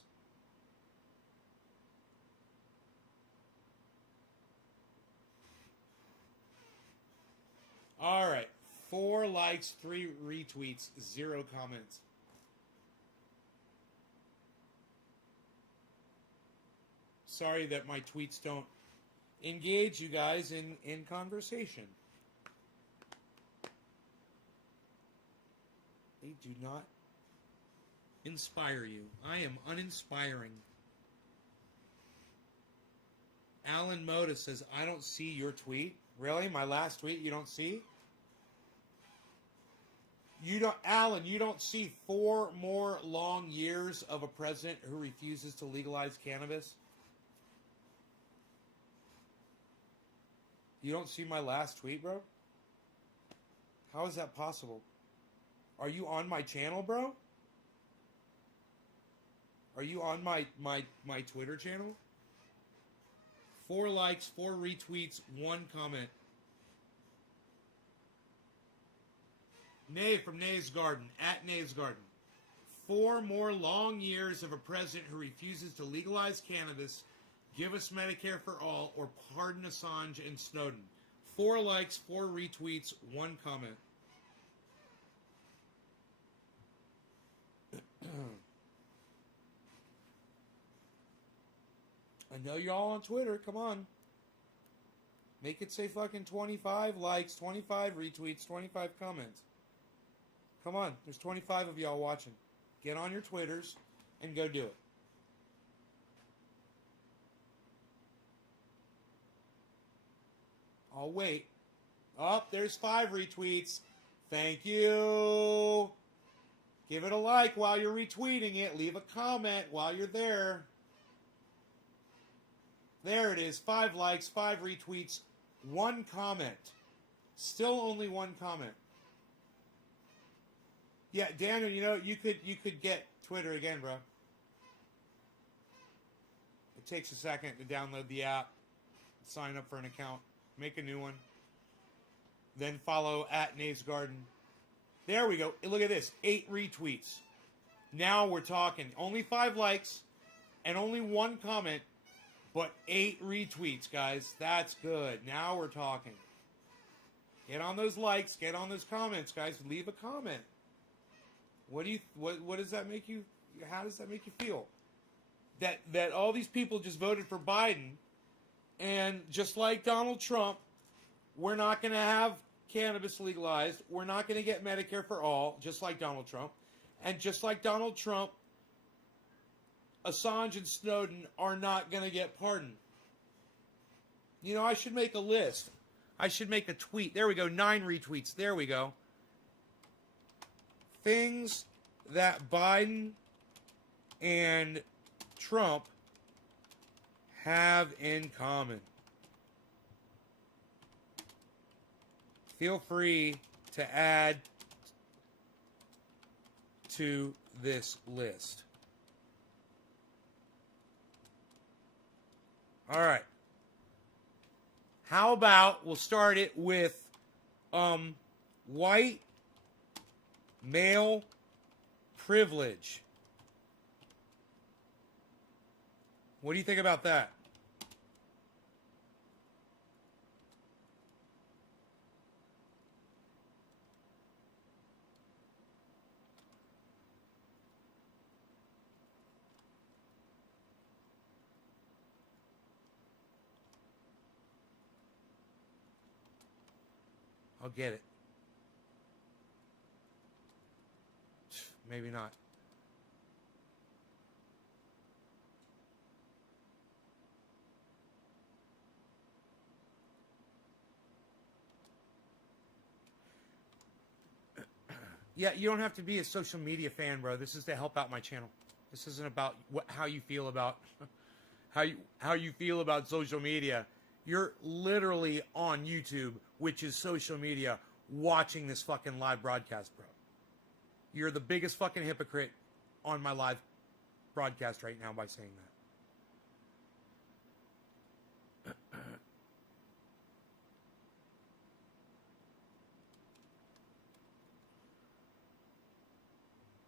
All right. 4 likes, 3 retweets, 0 comments. Sorry that my tweets don't engage you guys in conversation. They do not inspire you. I am uninspiring. Alan Moda says, I don't see your tweet. Really? My last tweet you don't see? You don't, Alan, you don't see 4 more long years of a president who refuses to legalize cannabis? You don't see my last tweet, bro? How is that possible? Are you on my channel, bro? Are you on my Twitter channel? 4 likes, 4 retweets, 1 comment. Nay from Nay's Garden, at Nay's Garden. 4 more long years of a president who refuses to legalize cannabis, give us Medicare for all, or pardon Assange and Snowden. 4 likes, 4 retweets, 1 comment. I know you're all on Twitter. Come on. Make it say fucking 25 likes, 25 retweets, 25 comments. Come on. There's 25 of y'all watching. Get on your Twitters and go do it. I'll wait. Oh, there's 5 retweets. Thank you. Give it a like while you're retweeting it. Leave a comment while you're there. There it is. 5 likes, 5 retweets, 1 comment. Still only 1 comment. Yeah, Daniel, you know, you could get Twitter again, bro. It takes a second to download the app, sign up for an account, make a new one, then follow at Nave's Garden. There we go. Look at this. 8 retweets. Now we're talking. Only 5 likes and only 1 comment, but 8 retweets, guys. That's good. Now we're talking. Get on those likes. Get on those comments, guys. Leave a comment. What does that make you? How does that make you feel? That all these people just voted for Biden, and just like Donald Trump, we're not going to have cannabis legalized. We're not going to get Medicare for all, just like Donald Trump. And just like Donald Trump, Assange and Snowden are not going to get pardoned. You know, I should make a list. I should make a tweet. There we go. 9 retweets. There we go. Things that Biden and Trump have in common. Feel free to add to this list. All right. How about we'll start it with white male privilege. What do you think about that? I'll get it. Maybe not. Yeah, you don't have to be a social media fan, bro. This is to help out my channel. This isn't about how you feel about how you feel about social media. You're literally on YouTube, which is social media, watching this fucking live broadcast, bro. You're the biggest fucking hypocrite on my live broadcast right now by saying that.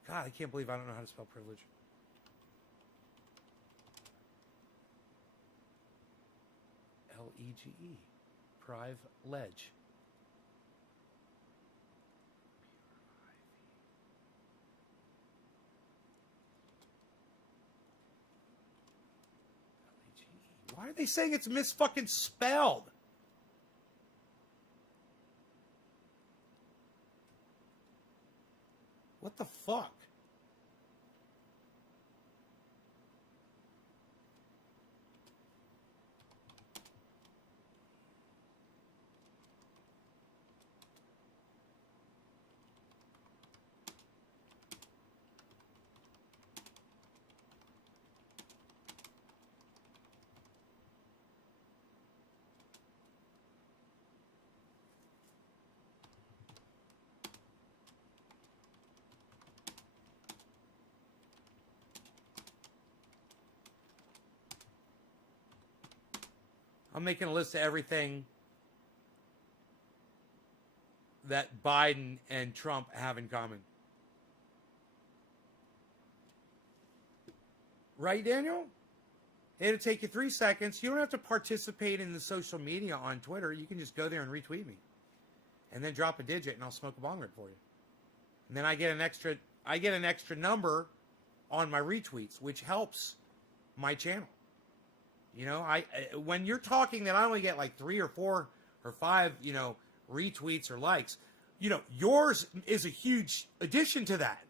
God, I can't believe I don't know how to spell privilege. L-E-G-E. Privilege. L-E-G-E. Why are they saying it's misfucking spelled? What the fuck? I'm making a list of everything that Biden and Trump have in common. Right, Daniel? It'll take you 3 seconds. You don't have to participate in the social media on Twitter. You can just go there and retweet me. And then drop a digit and I'll smoke a bong rip for you. And then I get an extra number on my retweets, which helps my channel. You know, when you're talking that I only get like 3 or 4 or 5, retweets or likes, yours is a huge addition to that.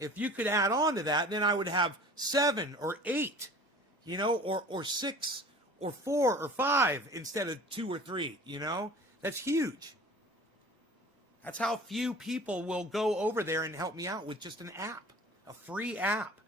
If you could add on to that, then I would have 7 or 8, or 6 or 4 or 5 instead of 2 or 3, That's huge. That's how few people will go over there and help me out with just an app, a free app,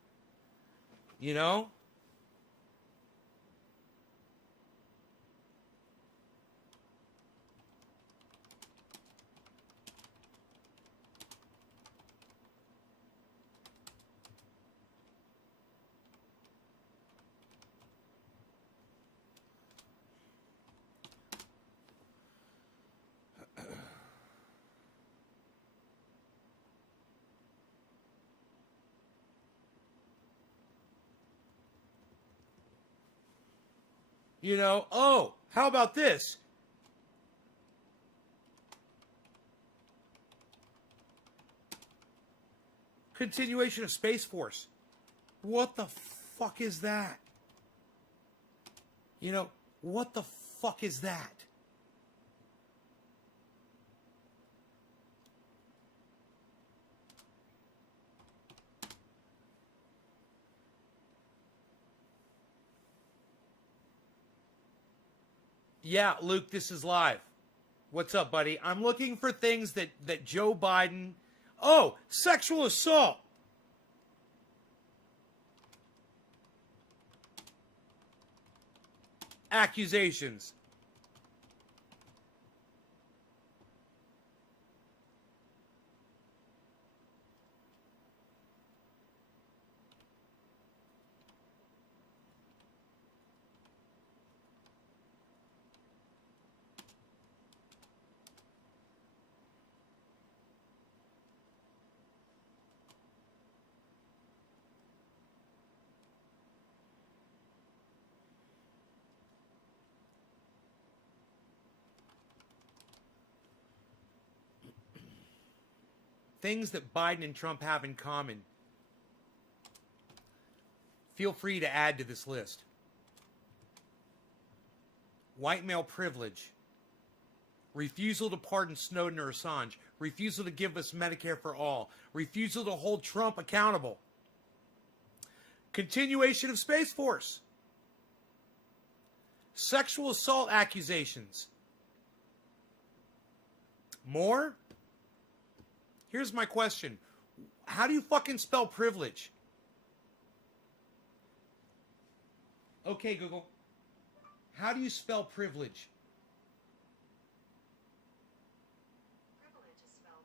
Oh, how about this? Continuation of Space Force. What the fuck is that? What the fuck is that? Yeah, Luke, this is live. What's up, buddy? I'm looking for things that Joe Biden... Oh, sexual assault. Accusations. Things that Biden and Trump have in common. Feel free to add to this list. White male privilege. refusal to pardon Snowden or Assange, refusal to give us Medicare for all, refusal to hold Trump accountable, continuation of Space Force, sexual assault accusations. More? Here's my question. How do you fucking spell privilege? Okay, Google. How do you spell privilege? Privilege is spelled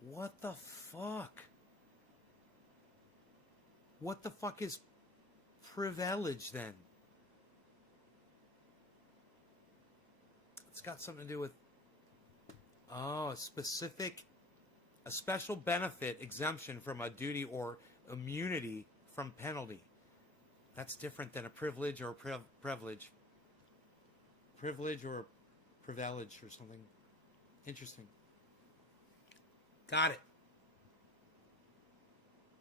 Privilege. What the fuck? What the fuck is privilege then? It's got something to do with, a special benefit exemption from a duty or immunity from penalty. That's different than a privilege or privilege. Privilege or privilege or something. Interesting. Got it.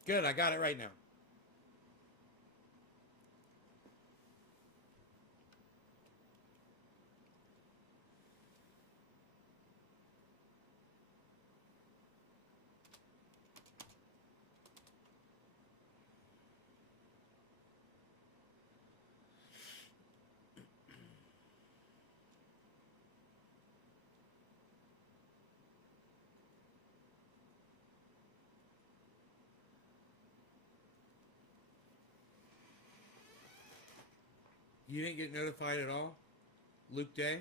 Good, I got it right now. You didn't get notified at all? Luke Day?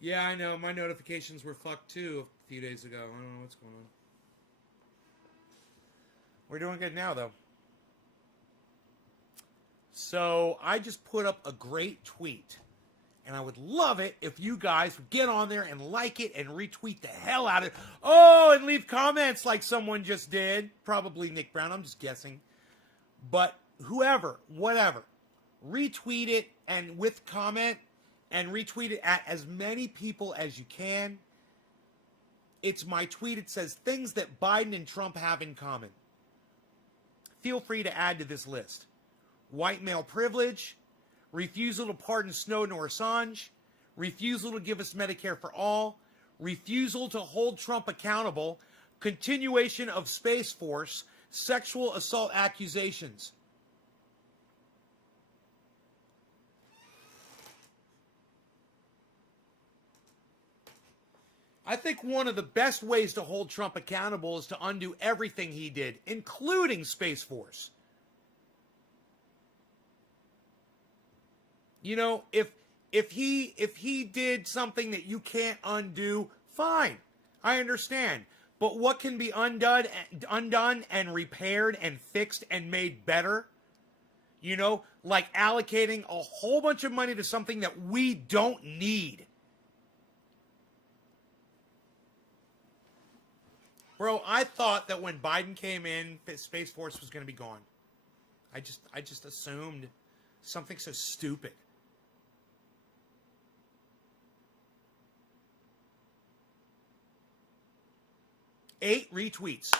Yeah, I know. My notifications were fucked too a few days ago. I don't know what's going on. We're doing good now, though. So, I just put up a great tweet. And I would love it if you guys would get on there and like it and retweet the hell out of it. Oh, and leave comments like someone just did. Probably Nick Brown. I'm just guessing. But whoever, whatever. Retweet it and with comment and retweet it at as many people as you can. It's my tweet. It says things that Biden and Trump have in common. Feel free to add to this list. White male privilege, refusal to pardon Snowden or Assange, refusal to give us Medicare for all, refusal to hold Trump accountable, continuation of Space Force, sexual assault accusations. I think one of the best ways to hold Trump accountable is to undo everything he did, including Space Force. You know, if he did something that you can't undo, fine. I understand. But what can be undone and repaired and fixed and made better? You know, like allocating a whole bunch of money to something that we don't need. Bro, I thought that when Biden came in, Space Force was going to be gone. I just assumed something so stupid. 8 retweets.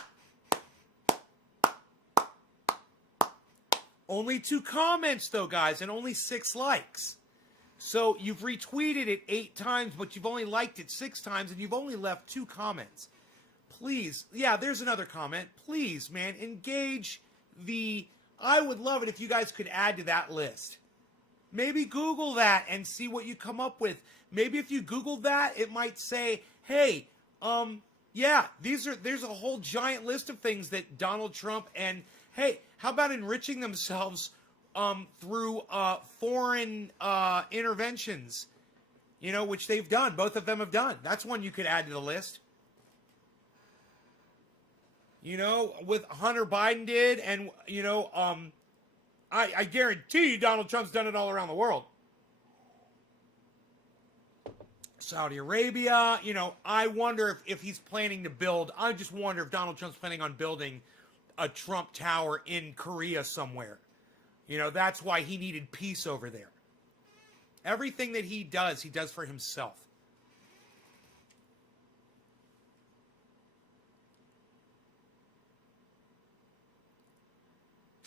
Only 2 comments, though, guys, and only 6 likes. So you've retweeted it 8 times, but you've only liked it 6 times, and you've only left 2 comments. Please, yeah, there's another comment. Please, man, engage the... I would love it if you guys could add to that list. Maybe Google that and see what you come up with. Maybe if you Googled that, it might say, hey, yeah, there's a whole giant list of things that Donald Trump and, hey, how about enriching themselves through foreign interventions, you know, which they've done. Both of them have done. That's one you could add to the list. You know, with Hunter Biden did, and, you know, I guarantee you Donald Trump's done it all around the world. Saudi Arabia, you know, I wonder if he's planning to build, I just wonder if Donald Trump's planning on building a Trump Tower in Korea somewhere. You know, that's why he needed peace over there. Everything that he does for himself.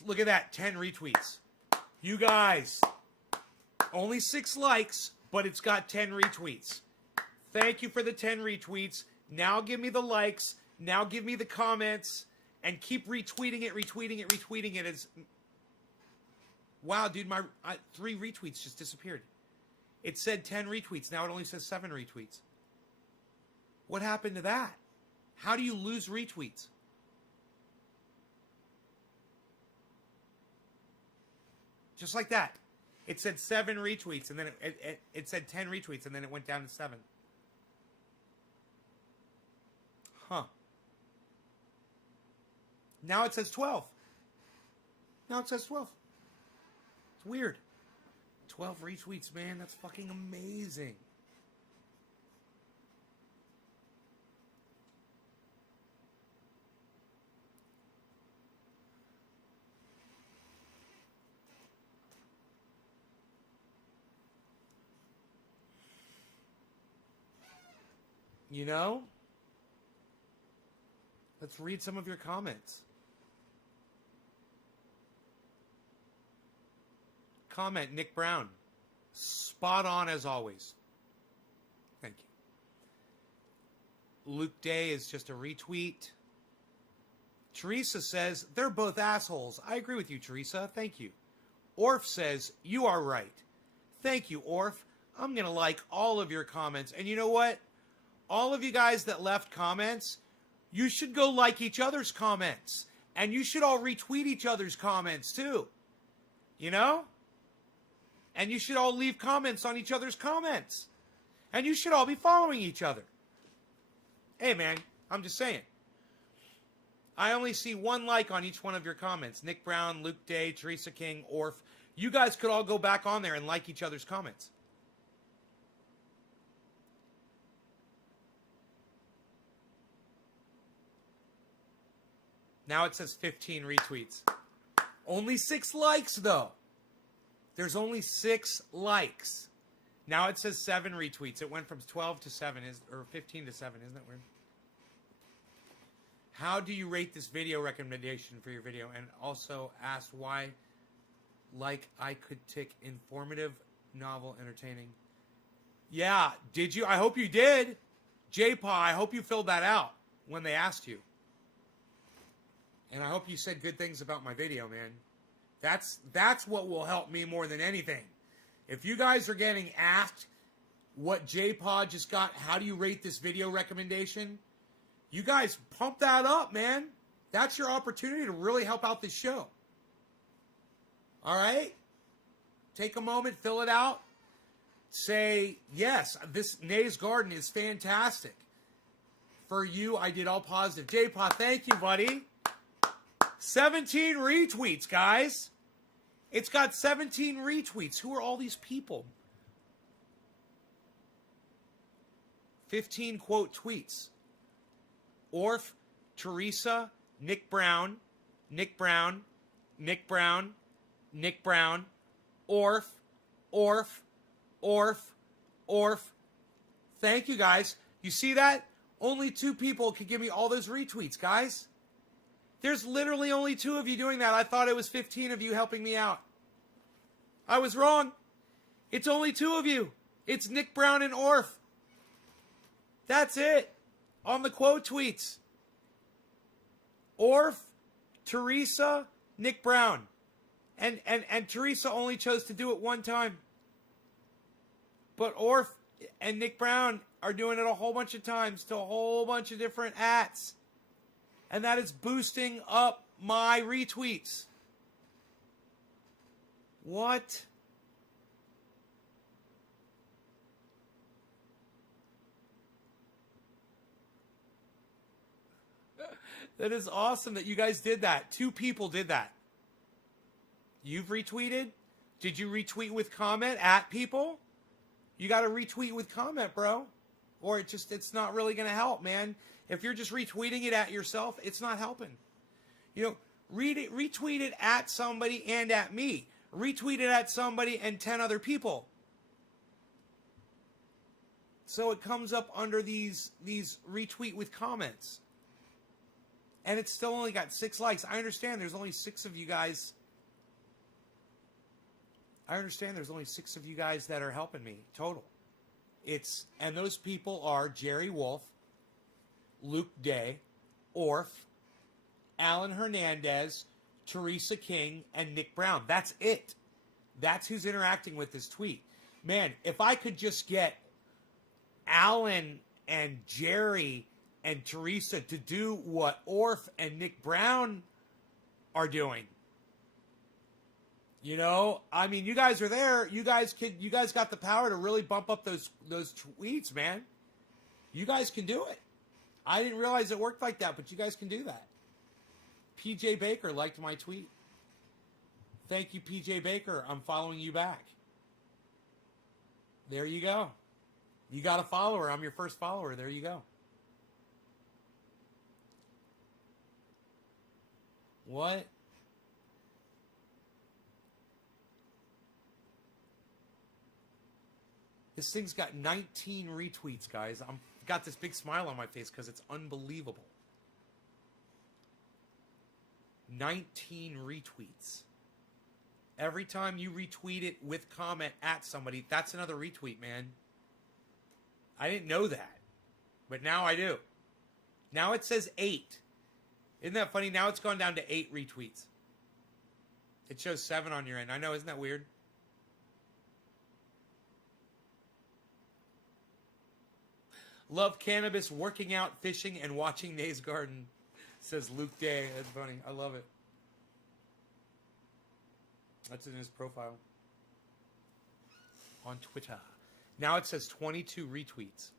Look at that, 10 retweets. You guys, only 6 likes, but it's got 10 retweets. Thank you for the 10 retweets. Now give me the likes. Now give me the comments. And keep retweeting it, retweeting it, retweeting it. It's... Wow, dude, my 3 retweets just disappeared. It said 10 retweets. Now it only says 7 retweets. What happened to that? How do you lose retweets? Just like that. It said 7 retweets, and then it said 10 retweets, and then it went down to 7. Huh. Now it says 12. Now it says 12. It's weird. 12 retweets, man. That's fucking amazing. You know? Let's read some of your comments. Comment, Nick Brown. Spot on as always. Thank you. Luke Day is just a retweet. Teresa says, they're both assholes. I agree with you, Teresa. Thank you. Orf says, you are right. Thank you, Orf. I'm going to like all of your comments. And you know what? All of you guys that left comments, you should go like each other's comments. And you should all retweet each other's comments too. You know? And you should all leave comments on each other's comments. And you should all be following each other. Hey man, I'm just saying. I only see 1 like on each one of your comments. Nick Brown, Luke Day, Teresa King, Orf. You guys could all go back on there and like each other's comments. Now it says 15 retweets. Only 6 likes, though. There's only 6 likes. Now it says 7 retweets. It went from 12 to 7, or 15 to 7. Isn't that weird? How do you rate this video recommendation for your video? And also asked why, like, I could tick informative, novel, entertaining. Yeah, did you? I hope you did. J-Paw, I hope you filled that out when they asked you. And I hope you said good things about my video, man. That's what will help me more than anything. If you guys are getting asked what J-Pod just got, how do you rate this video recommendation? You guys pump that up, man. That's your opportunity to really help out this show. All right? Take a moment, fill it out. Say, yes, this Nay's Garden is fantastic. For you, I did all positive. J-Pod, thank you, buddy. 17 retweets, guys. It's got 17 retweets. Who are all these people? 15 quote tweets. Orf, Teresa, Nick Brown, Nick Brown, Nick Brown, Nick Brown, Orf, Orf, Orf, Orf. Thank you, guys. You see that? Only 2 people could give me all those retweets, guys. There's literally only 2 of you doing that. I thought it was 15 of you helping me out. I was wrong. It's only 2 of you. It's Nick Brown and Orf. That's it. On the quote tweets. Orf, Teresa, Nick Brown. And Teresa only chose to do it 1 time. But Orf and Nick Brown are doing it a whole bunch of times to a whole bunch of different ats. And that is boosting up my retweets. What? That is awesome that you guys did that. 2 people did that. You've retweeted? Did you retweet with comment at people? You got to retweet with comment, bro. Or it's not really going to help, man. If you're just retweeting it at yourself, it's not helping. You know, retweet it at somebody and at me. Retweet it at somebody and 10 other people. So it comes up under these retweet with comments. And it's still only got 6 likes. I understand there's only 6 of you guys I understand there's only 6 of you guys that are helping me total. And those people are Jerry Wolf, Luke Day, Orf, Alan Hernandez, Teresa King, and Nick Brown. That's it. That's who's interacting with this tweet. Man, if I could just get Alan and Jerry and Teresa to do what Orf and Nick Brown are doing. You know, I mean, you guys are there. You guys got the power to really bump up those tweets, man. You guys can do it. I didn't realize it worked like that, but you guys can do that. PJ Baker liked my tweet. Thank you, PJ Baker. I'm following you back. There you go. You got a follower. I'm your first follower. There you go. What? This thing's got 19 retweets, guys. I'm got this big smile on my face because it's unbelievable. 19 retweets. Every time you retweet it with comment at somebody, that's another retweet, man. I didn't know that, but now I do. Now it says 8. Isn't that funny? Now it's gone down to 8 retweets. It shows 7 on your end. I know, isn't that weird? Love cannabis, working out, fishing, and watching Nays Garden, says Luke Day. That's funny. I love it. That's in his profile on Twitter. Now it says 22 retweets.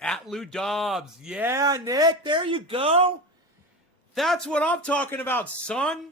At Lou Dobbs. Yeah, Nick, there you go. That's what I'm talking about, son.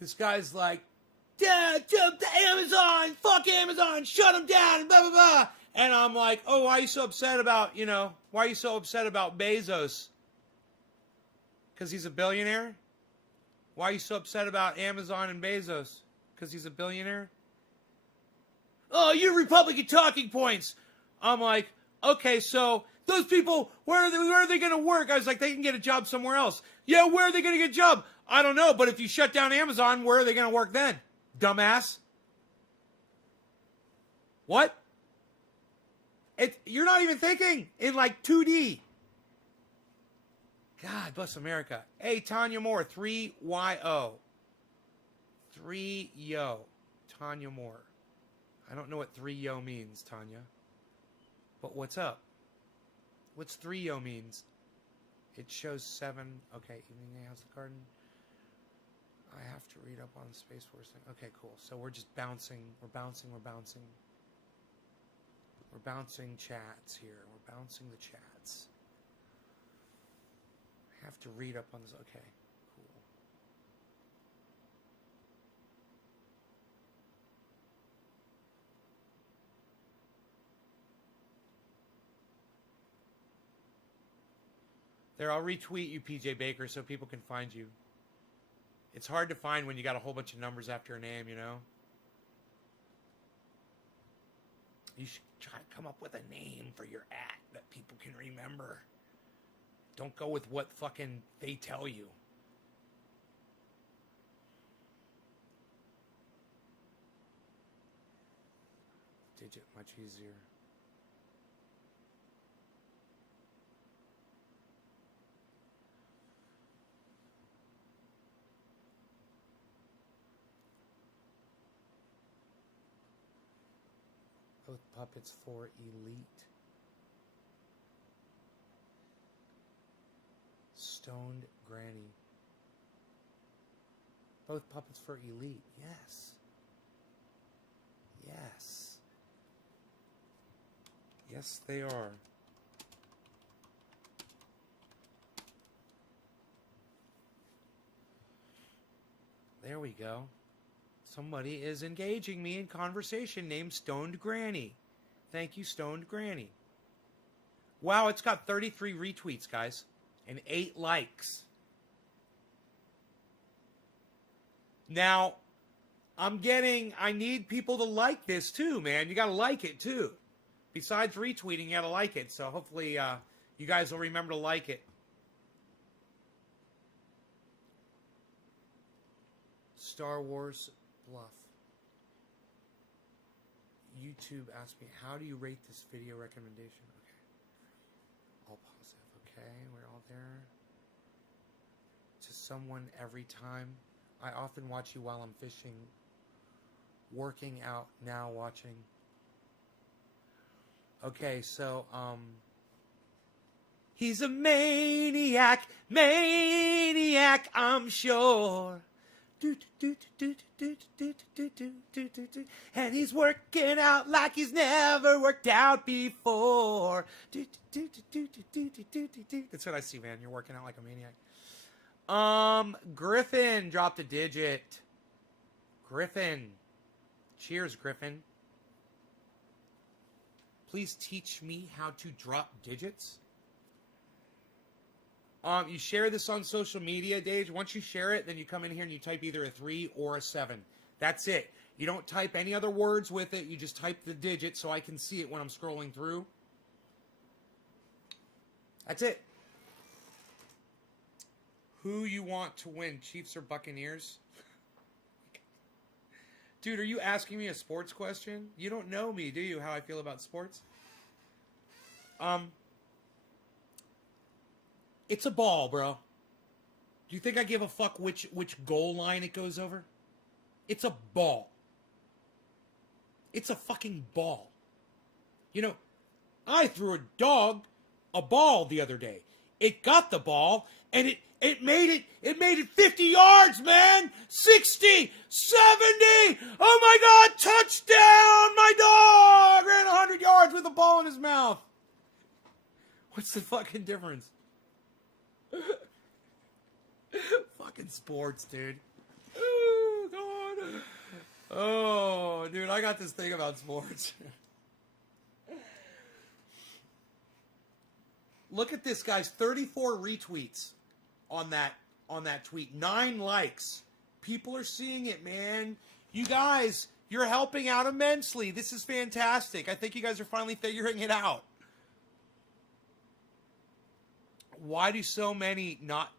This guy's like, yeah, jump to Amazon, fuck Amazon, shut them down, blah, blah, blah. And I'm like, oh, why are you so upset about, why are you so upset about Bezos? Because he's a billionaire? Why are you so upset about Amazon and Bezos? Because he's a billionaire? Oh, you're Republican talking points. I'm like, okay, so those people, where are they going to work? I was like, they can get a job somewhere else. Yeah, where are they going to get a job? I don't know, but if you shut down Amazon, where are they going to work then? Dumbass. What? You're not even thinking in like 2D. God bless America. Hey, Tanya Moore, 3YO. 3YO. Tanya Moore. I don't know what 3YO means, Tanya. But what's up? What's 3YO means? It shows 7. Okay, Evening House the Garden. I have to read up on the Space Force thing. Okay, cool. So we're just bouncing. We're bouncing chats here. We're bouncing the chats. I have to read up on this. Okay, cool. There, I'll retweet you, PJ Baker, so people can find you. It's hard to find when you got a whole bunch of numbers after a name, You should try to come up with a name for your at that people can remember. Don't go with what fucking they tell you. Digit, much easier. Both puppets for Elite. Stoned Granny. Both puppets for Elite. Yes. Yes. Yes, they are. There we go. Somebody is engaging me in conversation named Stoned Granny. Thank you, Stoned Granny. Wow, it's got 33 retweets, guys, and 8 likes. Now, I need people to like this too, man. You gotta like it too. Besides retweeting, you gotta like it. So hopefully you guys will remember to like it. Star Wars Bluff. YouTube asked me, how do you rate this video recommendation? Okay. All positive. Okay, we're all there. To someone every time. I often watch you while I'm fishing. Working out now, watching. Okay, so, he's a maniac, I'm sure. And he's working out like he's never worked out before. That's what I see, man. You're working out like a maniac. Griffin dropped a digit. Griffin. Cheers, Griffin. Please teach me how to drop digits. You share this on social media, Dave. Once you share it, then you come in here and you type either a 3 or a 7. That's it. You don't type any other words with it. You just type the digit so I can see it when I'm scrolling through. That's it. Who you want to win, Chiefs or Buccaneers? Dude, are you asking me a sports question? You don't know me, do you, how I feel about sports? It's a ball, bro. Do you think I give a fuck which goal line it goes over? It's a ball. It's a fucking ball. You know, I threw a ball the other day. It got the ball, and it made it 50 yards, man. 60, 70. Oh my God, touchdown! My dog ran 100 yards with a ball in his mouth. What's the fucking difference? Fucking sports, dude. Oh, God. Oh, dude, I got this thing about sports. Look at this, guys. 34 retweets on that tweet. 9 likes. People are seeing it, man. You guys, you're helping out immensely. This is fantastic. I think you guys are finally figuring it out. Why do so many not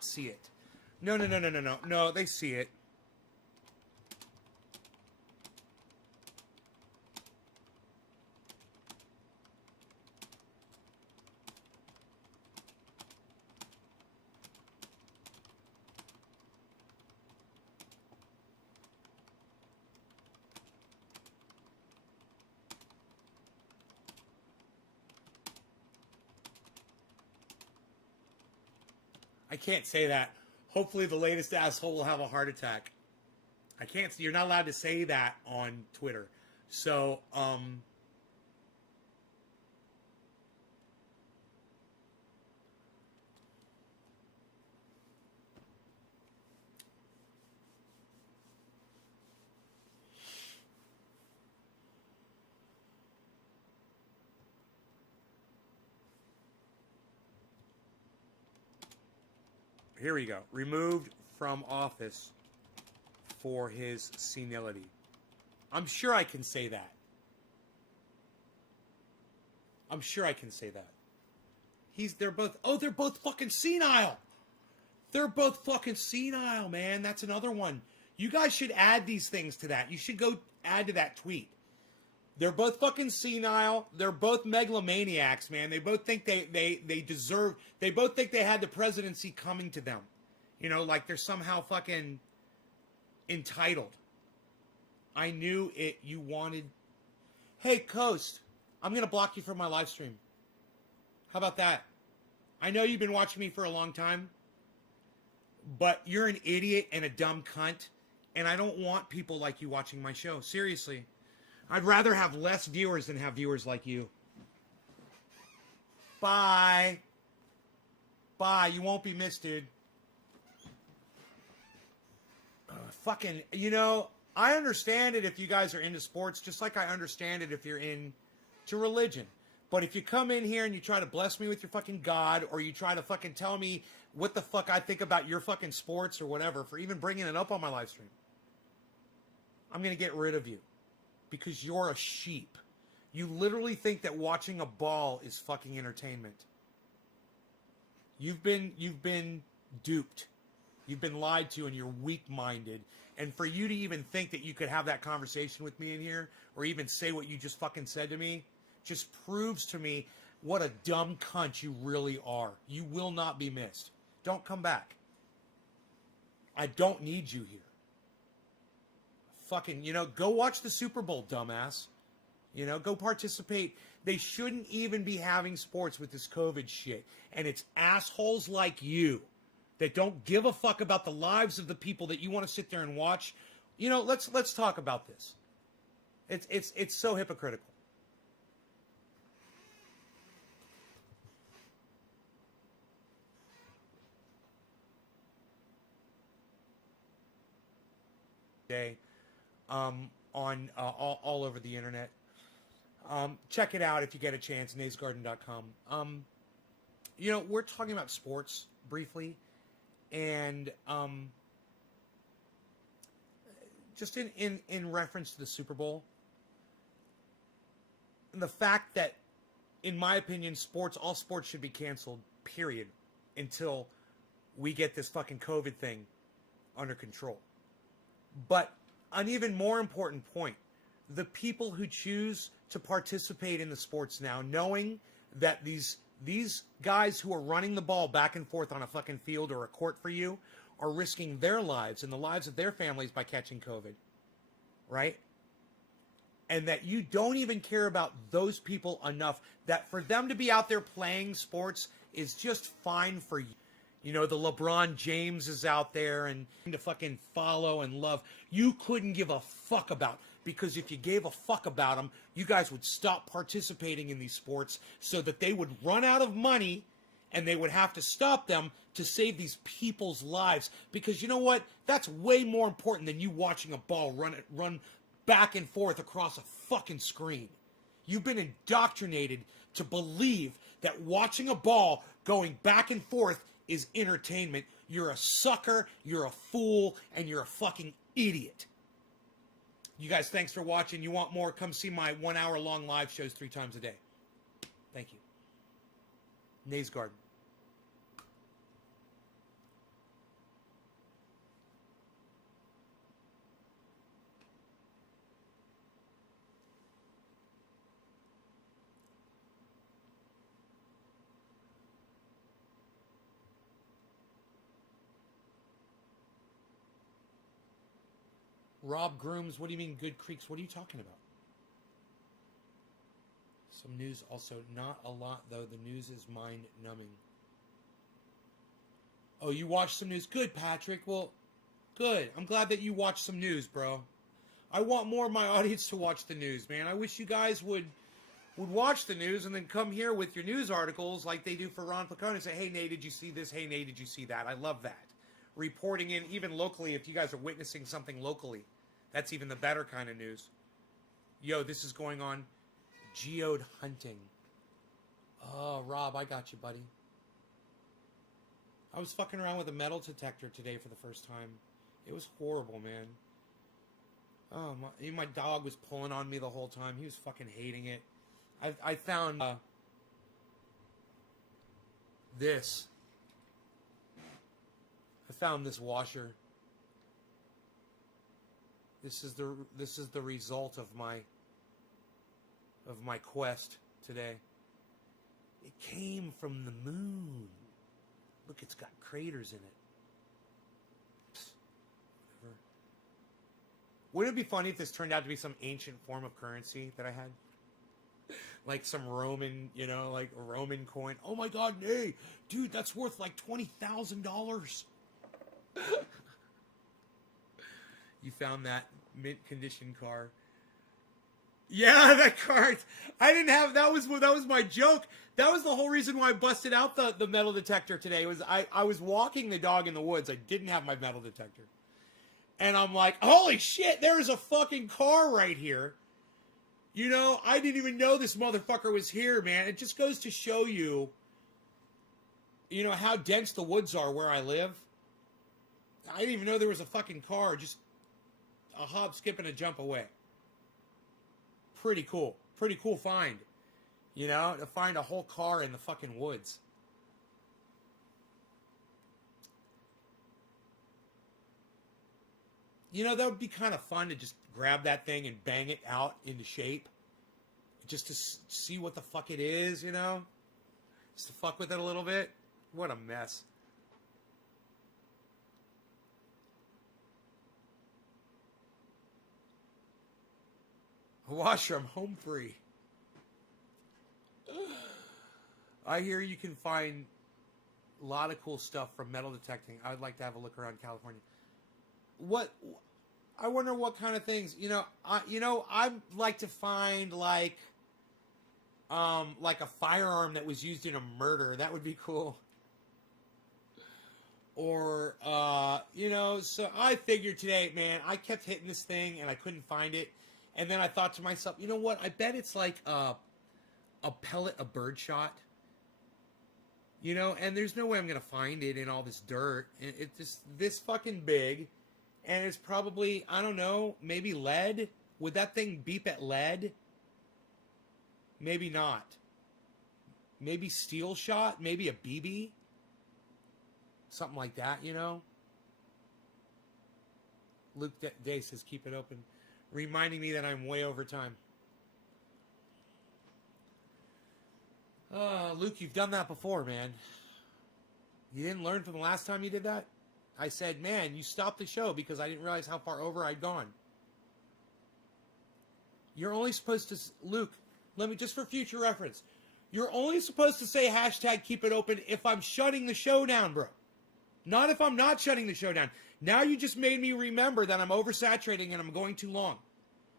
see it? No, they see it. I can't say that. Hopefully the latest asshole will have a heart attack. I can't. You're not allowed to say that on Twitter. So, here we go. Removed from office for his senility. I'm sure I can say that. I'm sure I can say that. They're both fucking senile. They're both fucking senile, man. That's another one. You guys should add these things to that. You should go add to that tweet. They're both fucking senile. They're both megalomaniacs, man. They both think they deserve... They both think they had the presidency coming to them. You know, like they're somehow fucking entitled. I knew it. You wanted Hey, Coast, I'm going to block you from my live stream. How about that? I know you've been watching me for a long time, but you're an idiot and a dumb cunt, and I don't want people like you watching my show. Seriously. I'd rather have less viewers than have viewers like you. Bye. Bye. You won't be missed, dude. Fucking, you know, I understand it if you guys are into sports, just like I understand it if you're into religion. But if you come in here and you try to bless me with your fucking God, or you try to fucking tell me what the fuck I think about your fucking sports or whatever, for even bringing it up on my live stream, I'm going to get rid of you. Because you're a sheep. You literally think that watching a ball is fucking entertainment. You've been duped. You've been lied to, and you're weak-minded. And for you to even think that you could have that conversation with me in here, or even say what you just fucking said to me, just proves to me what a dumb cunt you really are. You will not be missed. Don't come back. I don't need you here. Fucking, you know, go watch the Super Bowl, dumbass. You know, go participate. They shouldn't even be having sports with this COVID shit. And it's assholes like you that don't give a fuck about the lives of the people that you want to sit there and watch. You know, let's talk about this. It's so hypocritical. Day. On all over the internet. Check it out if you get a chance, naysgarden.com. You know, we're talking about sports briefly, and just in reference to the Super Bowl, and the fact that, in my opinion, all sports should be canceled, period, until we get this fucking COVID thing under control. But an even more important point, the people who choose to participate in the sports now, knowing that these guys who are running the ball back and forth on a fucking field or a court for you are risking their lives and the lives of their families by catching COVID, right? And that you don't even care about those people enough that for them to be out there playing sports is just fine for you. You know, the LeBron James is out there and to fucking follow and love. You couldn't give a fuck about, because if you gave a fuck about them, you guys would stop participating in these sports so that they would run out of money and they would have to stop them to save these people's lives. Because you know what? That's way more important than you watching a ball run back and forth across a fucking screen. You've been indoctrinated to believe that watching a ball going back and forth is entertainment. You're a sucker, you're a fool, and you're a fucking idiot. You guys, thanks for watching. You want more? Come see my 1 hour long live shows 3 times a day. Thank you. Nays Garden. Rob Grooms, what do you mean good creeks? What are you talking about? Some news also. Not a lot, though. The news is mind-numbing. Oh, you watched some news? Good, Patrick. Well, good. I'm glad that you watched some news, bro. I want more of my audience to watch the news, man. I wish you guys would watch the news and then come here with your news articles like they do for Ron Placone and say, hey, Nate, did you see this? Hey, Nate, did you see that? I love that. Reporting in, even locally, if you guys are witnessing something locally. That's even the better kind of news. Yo, this is going on. Geode hunting. Oh, Rob, I got you, buddy. I was fucking around with a metal detector today for the first time. It was horrible, man. Oh, my dog was pulling on me the whole time. He was fucking hating it. I found this. I found this washer. This is the result of my quest today. It came from the moon. Look, it's got craters in it. Psst, whatever. Wouldn't it be funny if this turned out to be some ancient form of currency that I had? Like some Roman, you know, like a Roman coin. Oh my God, nay, dude, that's worth like $20,000. You found that mint condition car. Yeah, that card. I didn't have that was my joke. That was the whole reason why I busted out the metal detector today. Was I was walking the dog in the woods. I didn't have my metal detector. And I'm like, holy shit, there's a fucking car right here. You know, I didn't even know this motherfucker was here, man. It just goes to show you, you know, how dense the woods are where I live. I didn't even know there was a fucking car just a hop, skip, and a jump away. Pretty cool. Pretty cool find. You know, to find a whole car in the fucking woods. You know, that would be kind of fun to just grab that thing and bang it out into shape. Just to see what the fuck it is, you know? Just to fuck with it a little bit. What a mess. Washroom, home free. I hear you can find a lot of cool stuff from metal detecting. I would like to have a look around California. What? I wonder what kind of things. I'd like to find like a firearm that was used in a murder. That would be cool. Or so I figured today, man. I kept hitting this thing and I couldn't find it. And then I thought to myself, you know what? I bet it's like a pellet of birdshot. You know, and there's no way I'm going to find it in all this dirt. And it's just this fucking big. And it's probably, I don't know, maybe lead? Would that thing beep at lead? Maybe not. Maybe steel shot? Maybe a BB? Something like that, you know? Luke Day says, keep it open. Reminding me that I'm way over time. Luke, you've done that before, man. You didn't learn from the last time you did that? I said, man, you stopped the show because I didn't realize how far over I'd gone. You're only supposed to... Luke, let me, just for future reference, you're only supposed to say hashtag keep it open if I'm shutting the show down, bro. Not if I'm not shutting the show down. Now you just made me remember that I'm oversaturating and I'm going too long.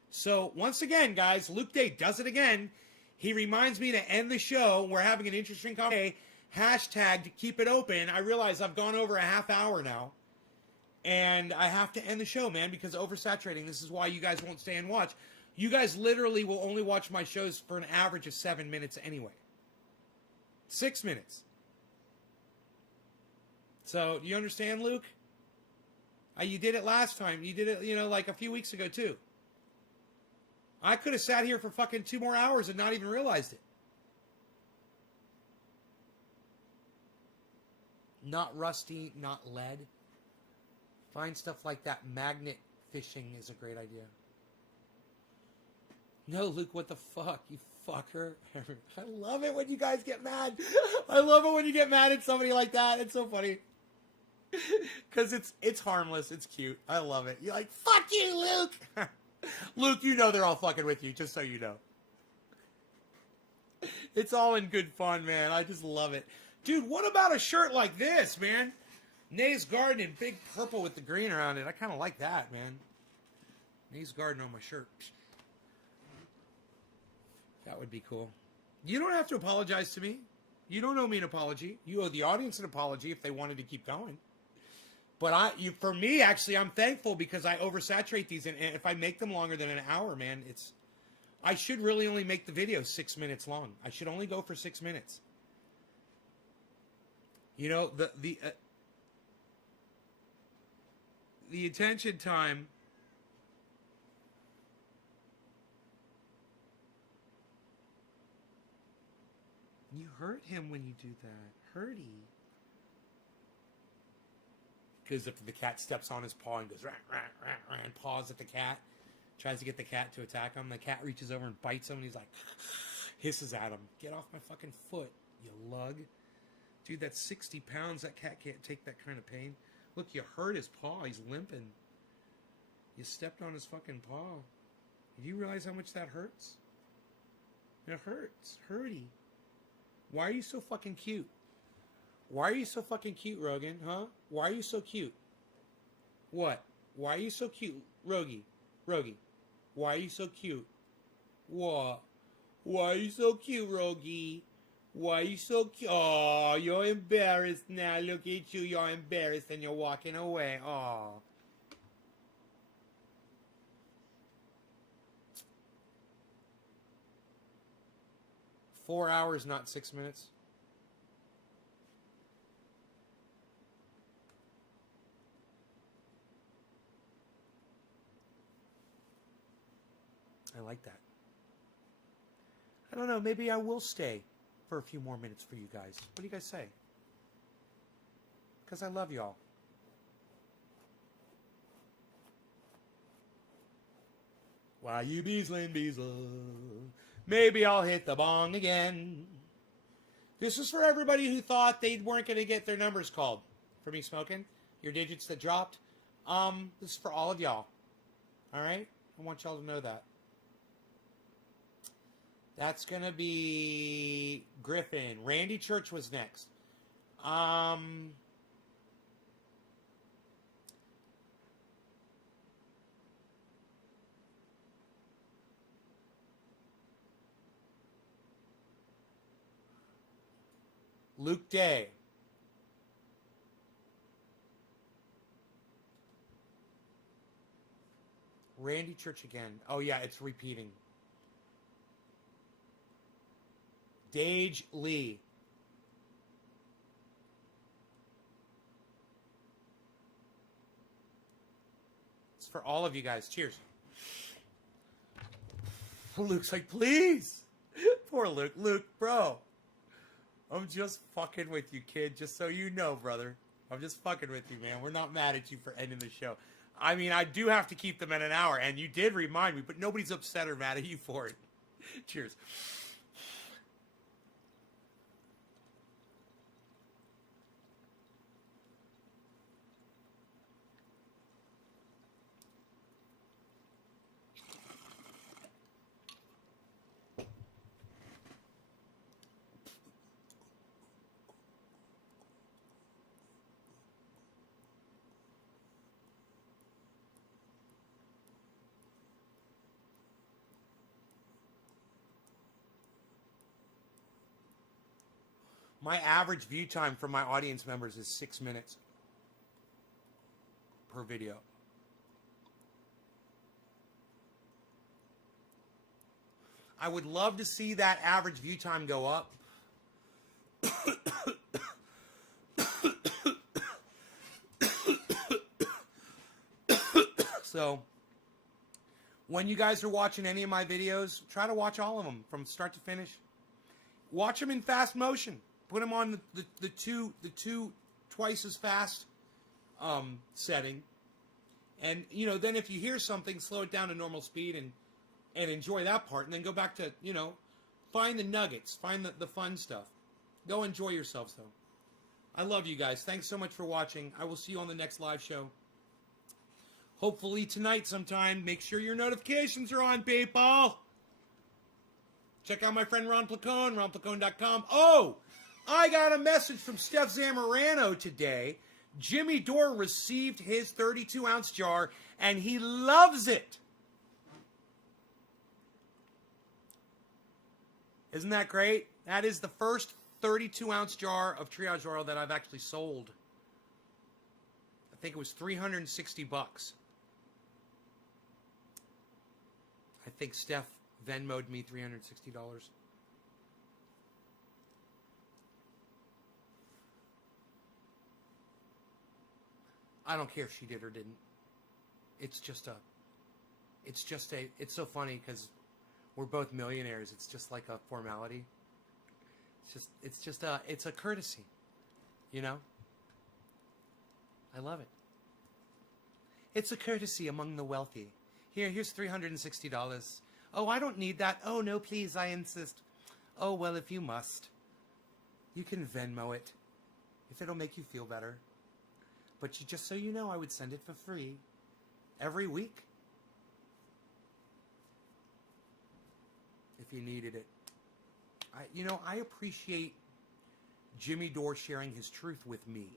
So, once again, guys, Luke Day does it again. He reminds me to end the show. We're having an interesting conversation. Hashtag to keep it open. I realize I've gone over a half hour now. And I have to end the show, man, because oversaturating. This is why you guys won't stay and watch. You guys literally will only watch my shows for an average of 7 minutes anyway. 6 minutes. So, do you understand, Luke? You did it last time. You did it, like a few weeks ago, too. I could have sat here for fucking 2 more hours and not even realized it. Not rusty, not lead. Find stuff like that. Magnet fishing is a great idea. No, Luke, what the fuck? You fucker. I love it when you guys get mad. I love it when you get mad at somebody like that. It's so funny. Because it's harmless. It's cute. I love it. You're like, fuck you, Luke. Luke, you know they're all fucking with you, just so you know. It's all in good fun, man. I just love it. Dude, what about a shirt like this, man? Nay's Garden in big purple with the green around it. I kind of like that, man. Nay's Garden on my shirt. That would be cool. You don't have to apologize to me. You don't owe me an apology. You owe the audience an apology if they wanted to keep going. But for me, actually, I'm thankful because I oversaturate these. And if I make them longer than an hour, man, I should really only make the video 6 minutes long. I should only go for 6 minutes. You know, the attention time. You hurt him when you do that. Hurty. Because if the cat steps on his paw and goes rah, rah, rah, rah, and paws at the cat, tries to get the cat to attack him, the cat reaches over and bites him, and he's like, hisses at him. Get off my fucking foot, you lug. Dude, that's 60 pounds. That cat can't take that kind of pain. Look, you hurt his paw. He's limping. You stepped on his fucking paw. Do you realize how much that hurts? It hurts. Hurty. Why are you so fucking cute? Why are you so fucking cute, Rogan? Huh? Why are you so cute? What? Why are you so cute, Rogie? Rogie. Why are you so cute? What? Why are you so cute, Rogie? Why are you so cute? Oh, you're embarrassed now. Look at you. You're embarrassed and you're walking away. Oh. Four hours, not 6 minutes. I like that. I don't know. Maybe I will stay for a few more minutes for you guys. What do you guys say? Because I love y'all. Why you beasling, beasel? Maybe I'll hit the bong again. This is for everybody who thought they weren't going to get their numbers called for me smoking. Your digits that dropped. This is for all of y'all. All right? I want y'all to know that. That's going to be Griffin. Randy Church was next. Luke Day. Randy Church again. Oh, yeah, it's repeating. Dage Lee. It's for all of you guys. Cheers. Luke's like, please. Poor Luke. Luke, bro. I'm just fucking with you, kid. Just so you know, brother. I'm just fucking with you, man. We're not mad at you for ending the show. I mean, I do have to keep them at an hour, and you did remind me, but nobody's upset or mad at you for it. Cheers. My average view time for my audience members is 6 minutes per video. I would love to see that average view time go up. So, when you guys are watching any of my videos, try to watch all of them from start to finish. Watch them in fast motion. Put them on the two twice as fast setting, and then if you hear something, slow it down to normal speed and enjoy that part, and then go back to find the nuggets, find the fun stuff. Go enjoy yourselves though. I love you guys. Thanks so much for watching. I will see you on the next live show. Hopefully tonight sometime. Make sure your notifications are on, people. Check out my friend Ron Placone, ronplacone.com. Oh! I got a message from Steph Zamorano today. Jimmy Dore received his 32-ounce jar, and he loves it. Isn't that great? That is the first 32-ounce jar of Triage Oil that I've actually sold. I think it was $360. I think Steph Venmo'd me $360. I don't care if she did or didn't. It's so funny because we're both millionaires. It's just like a formality. It's a courtesy, I love it. It's a courtesy among the wealthy. Here's $360. Oh, I don't need that. Oh, no, please, I insist. Oh, well, if you must, you can Venmo it if it'll make you feel better. But just so you know, I would send it for free every week if you needed it. I appreciate Jimmy Dore sharing his truth with me,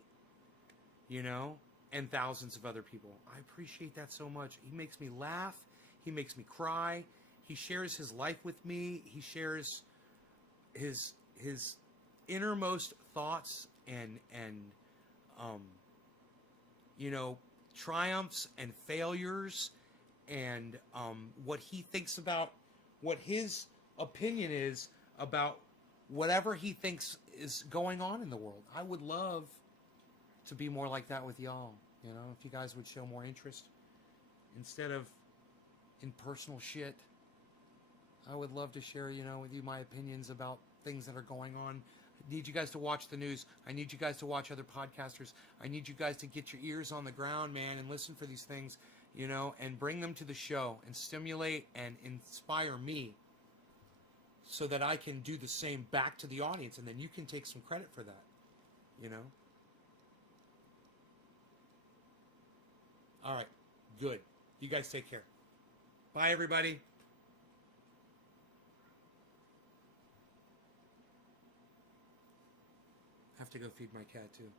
and thousands of other people. I appreciate that so much. He makes me laugh. He makes me cry. He shares his life with me. He shares his innermost thoughts and triumphs and failures, and what he thinks about, what his opinion is about whatever he thinks is going on in the world. I would love to be more like that with y'all. If you guys would show more interest instead of in personal shit. I would love to share, with you my opinions about things that are going on. I need you guys to watch the news. I need you guys to watch other podcasters. I need you guys to get your ears on the ground, man, and listen for these things, and bring them to the show and stimulate and inspire me so that I can do the same back to the audience, and then you can take some credit for that, All right, good. You guys take care. Bye, everybody. I have to go feed my cat, too.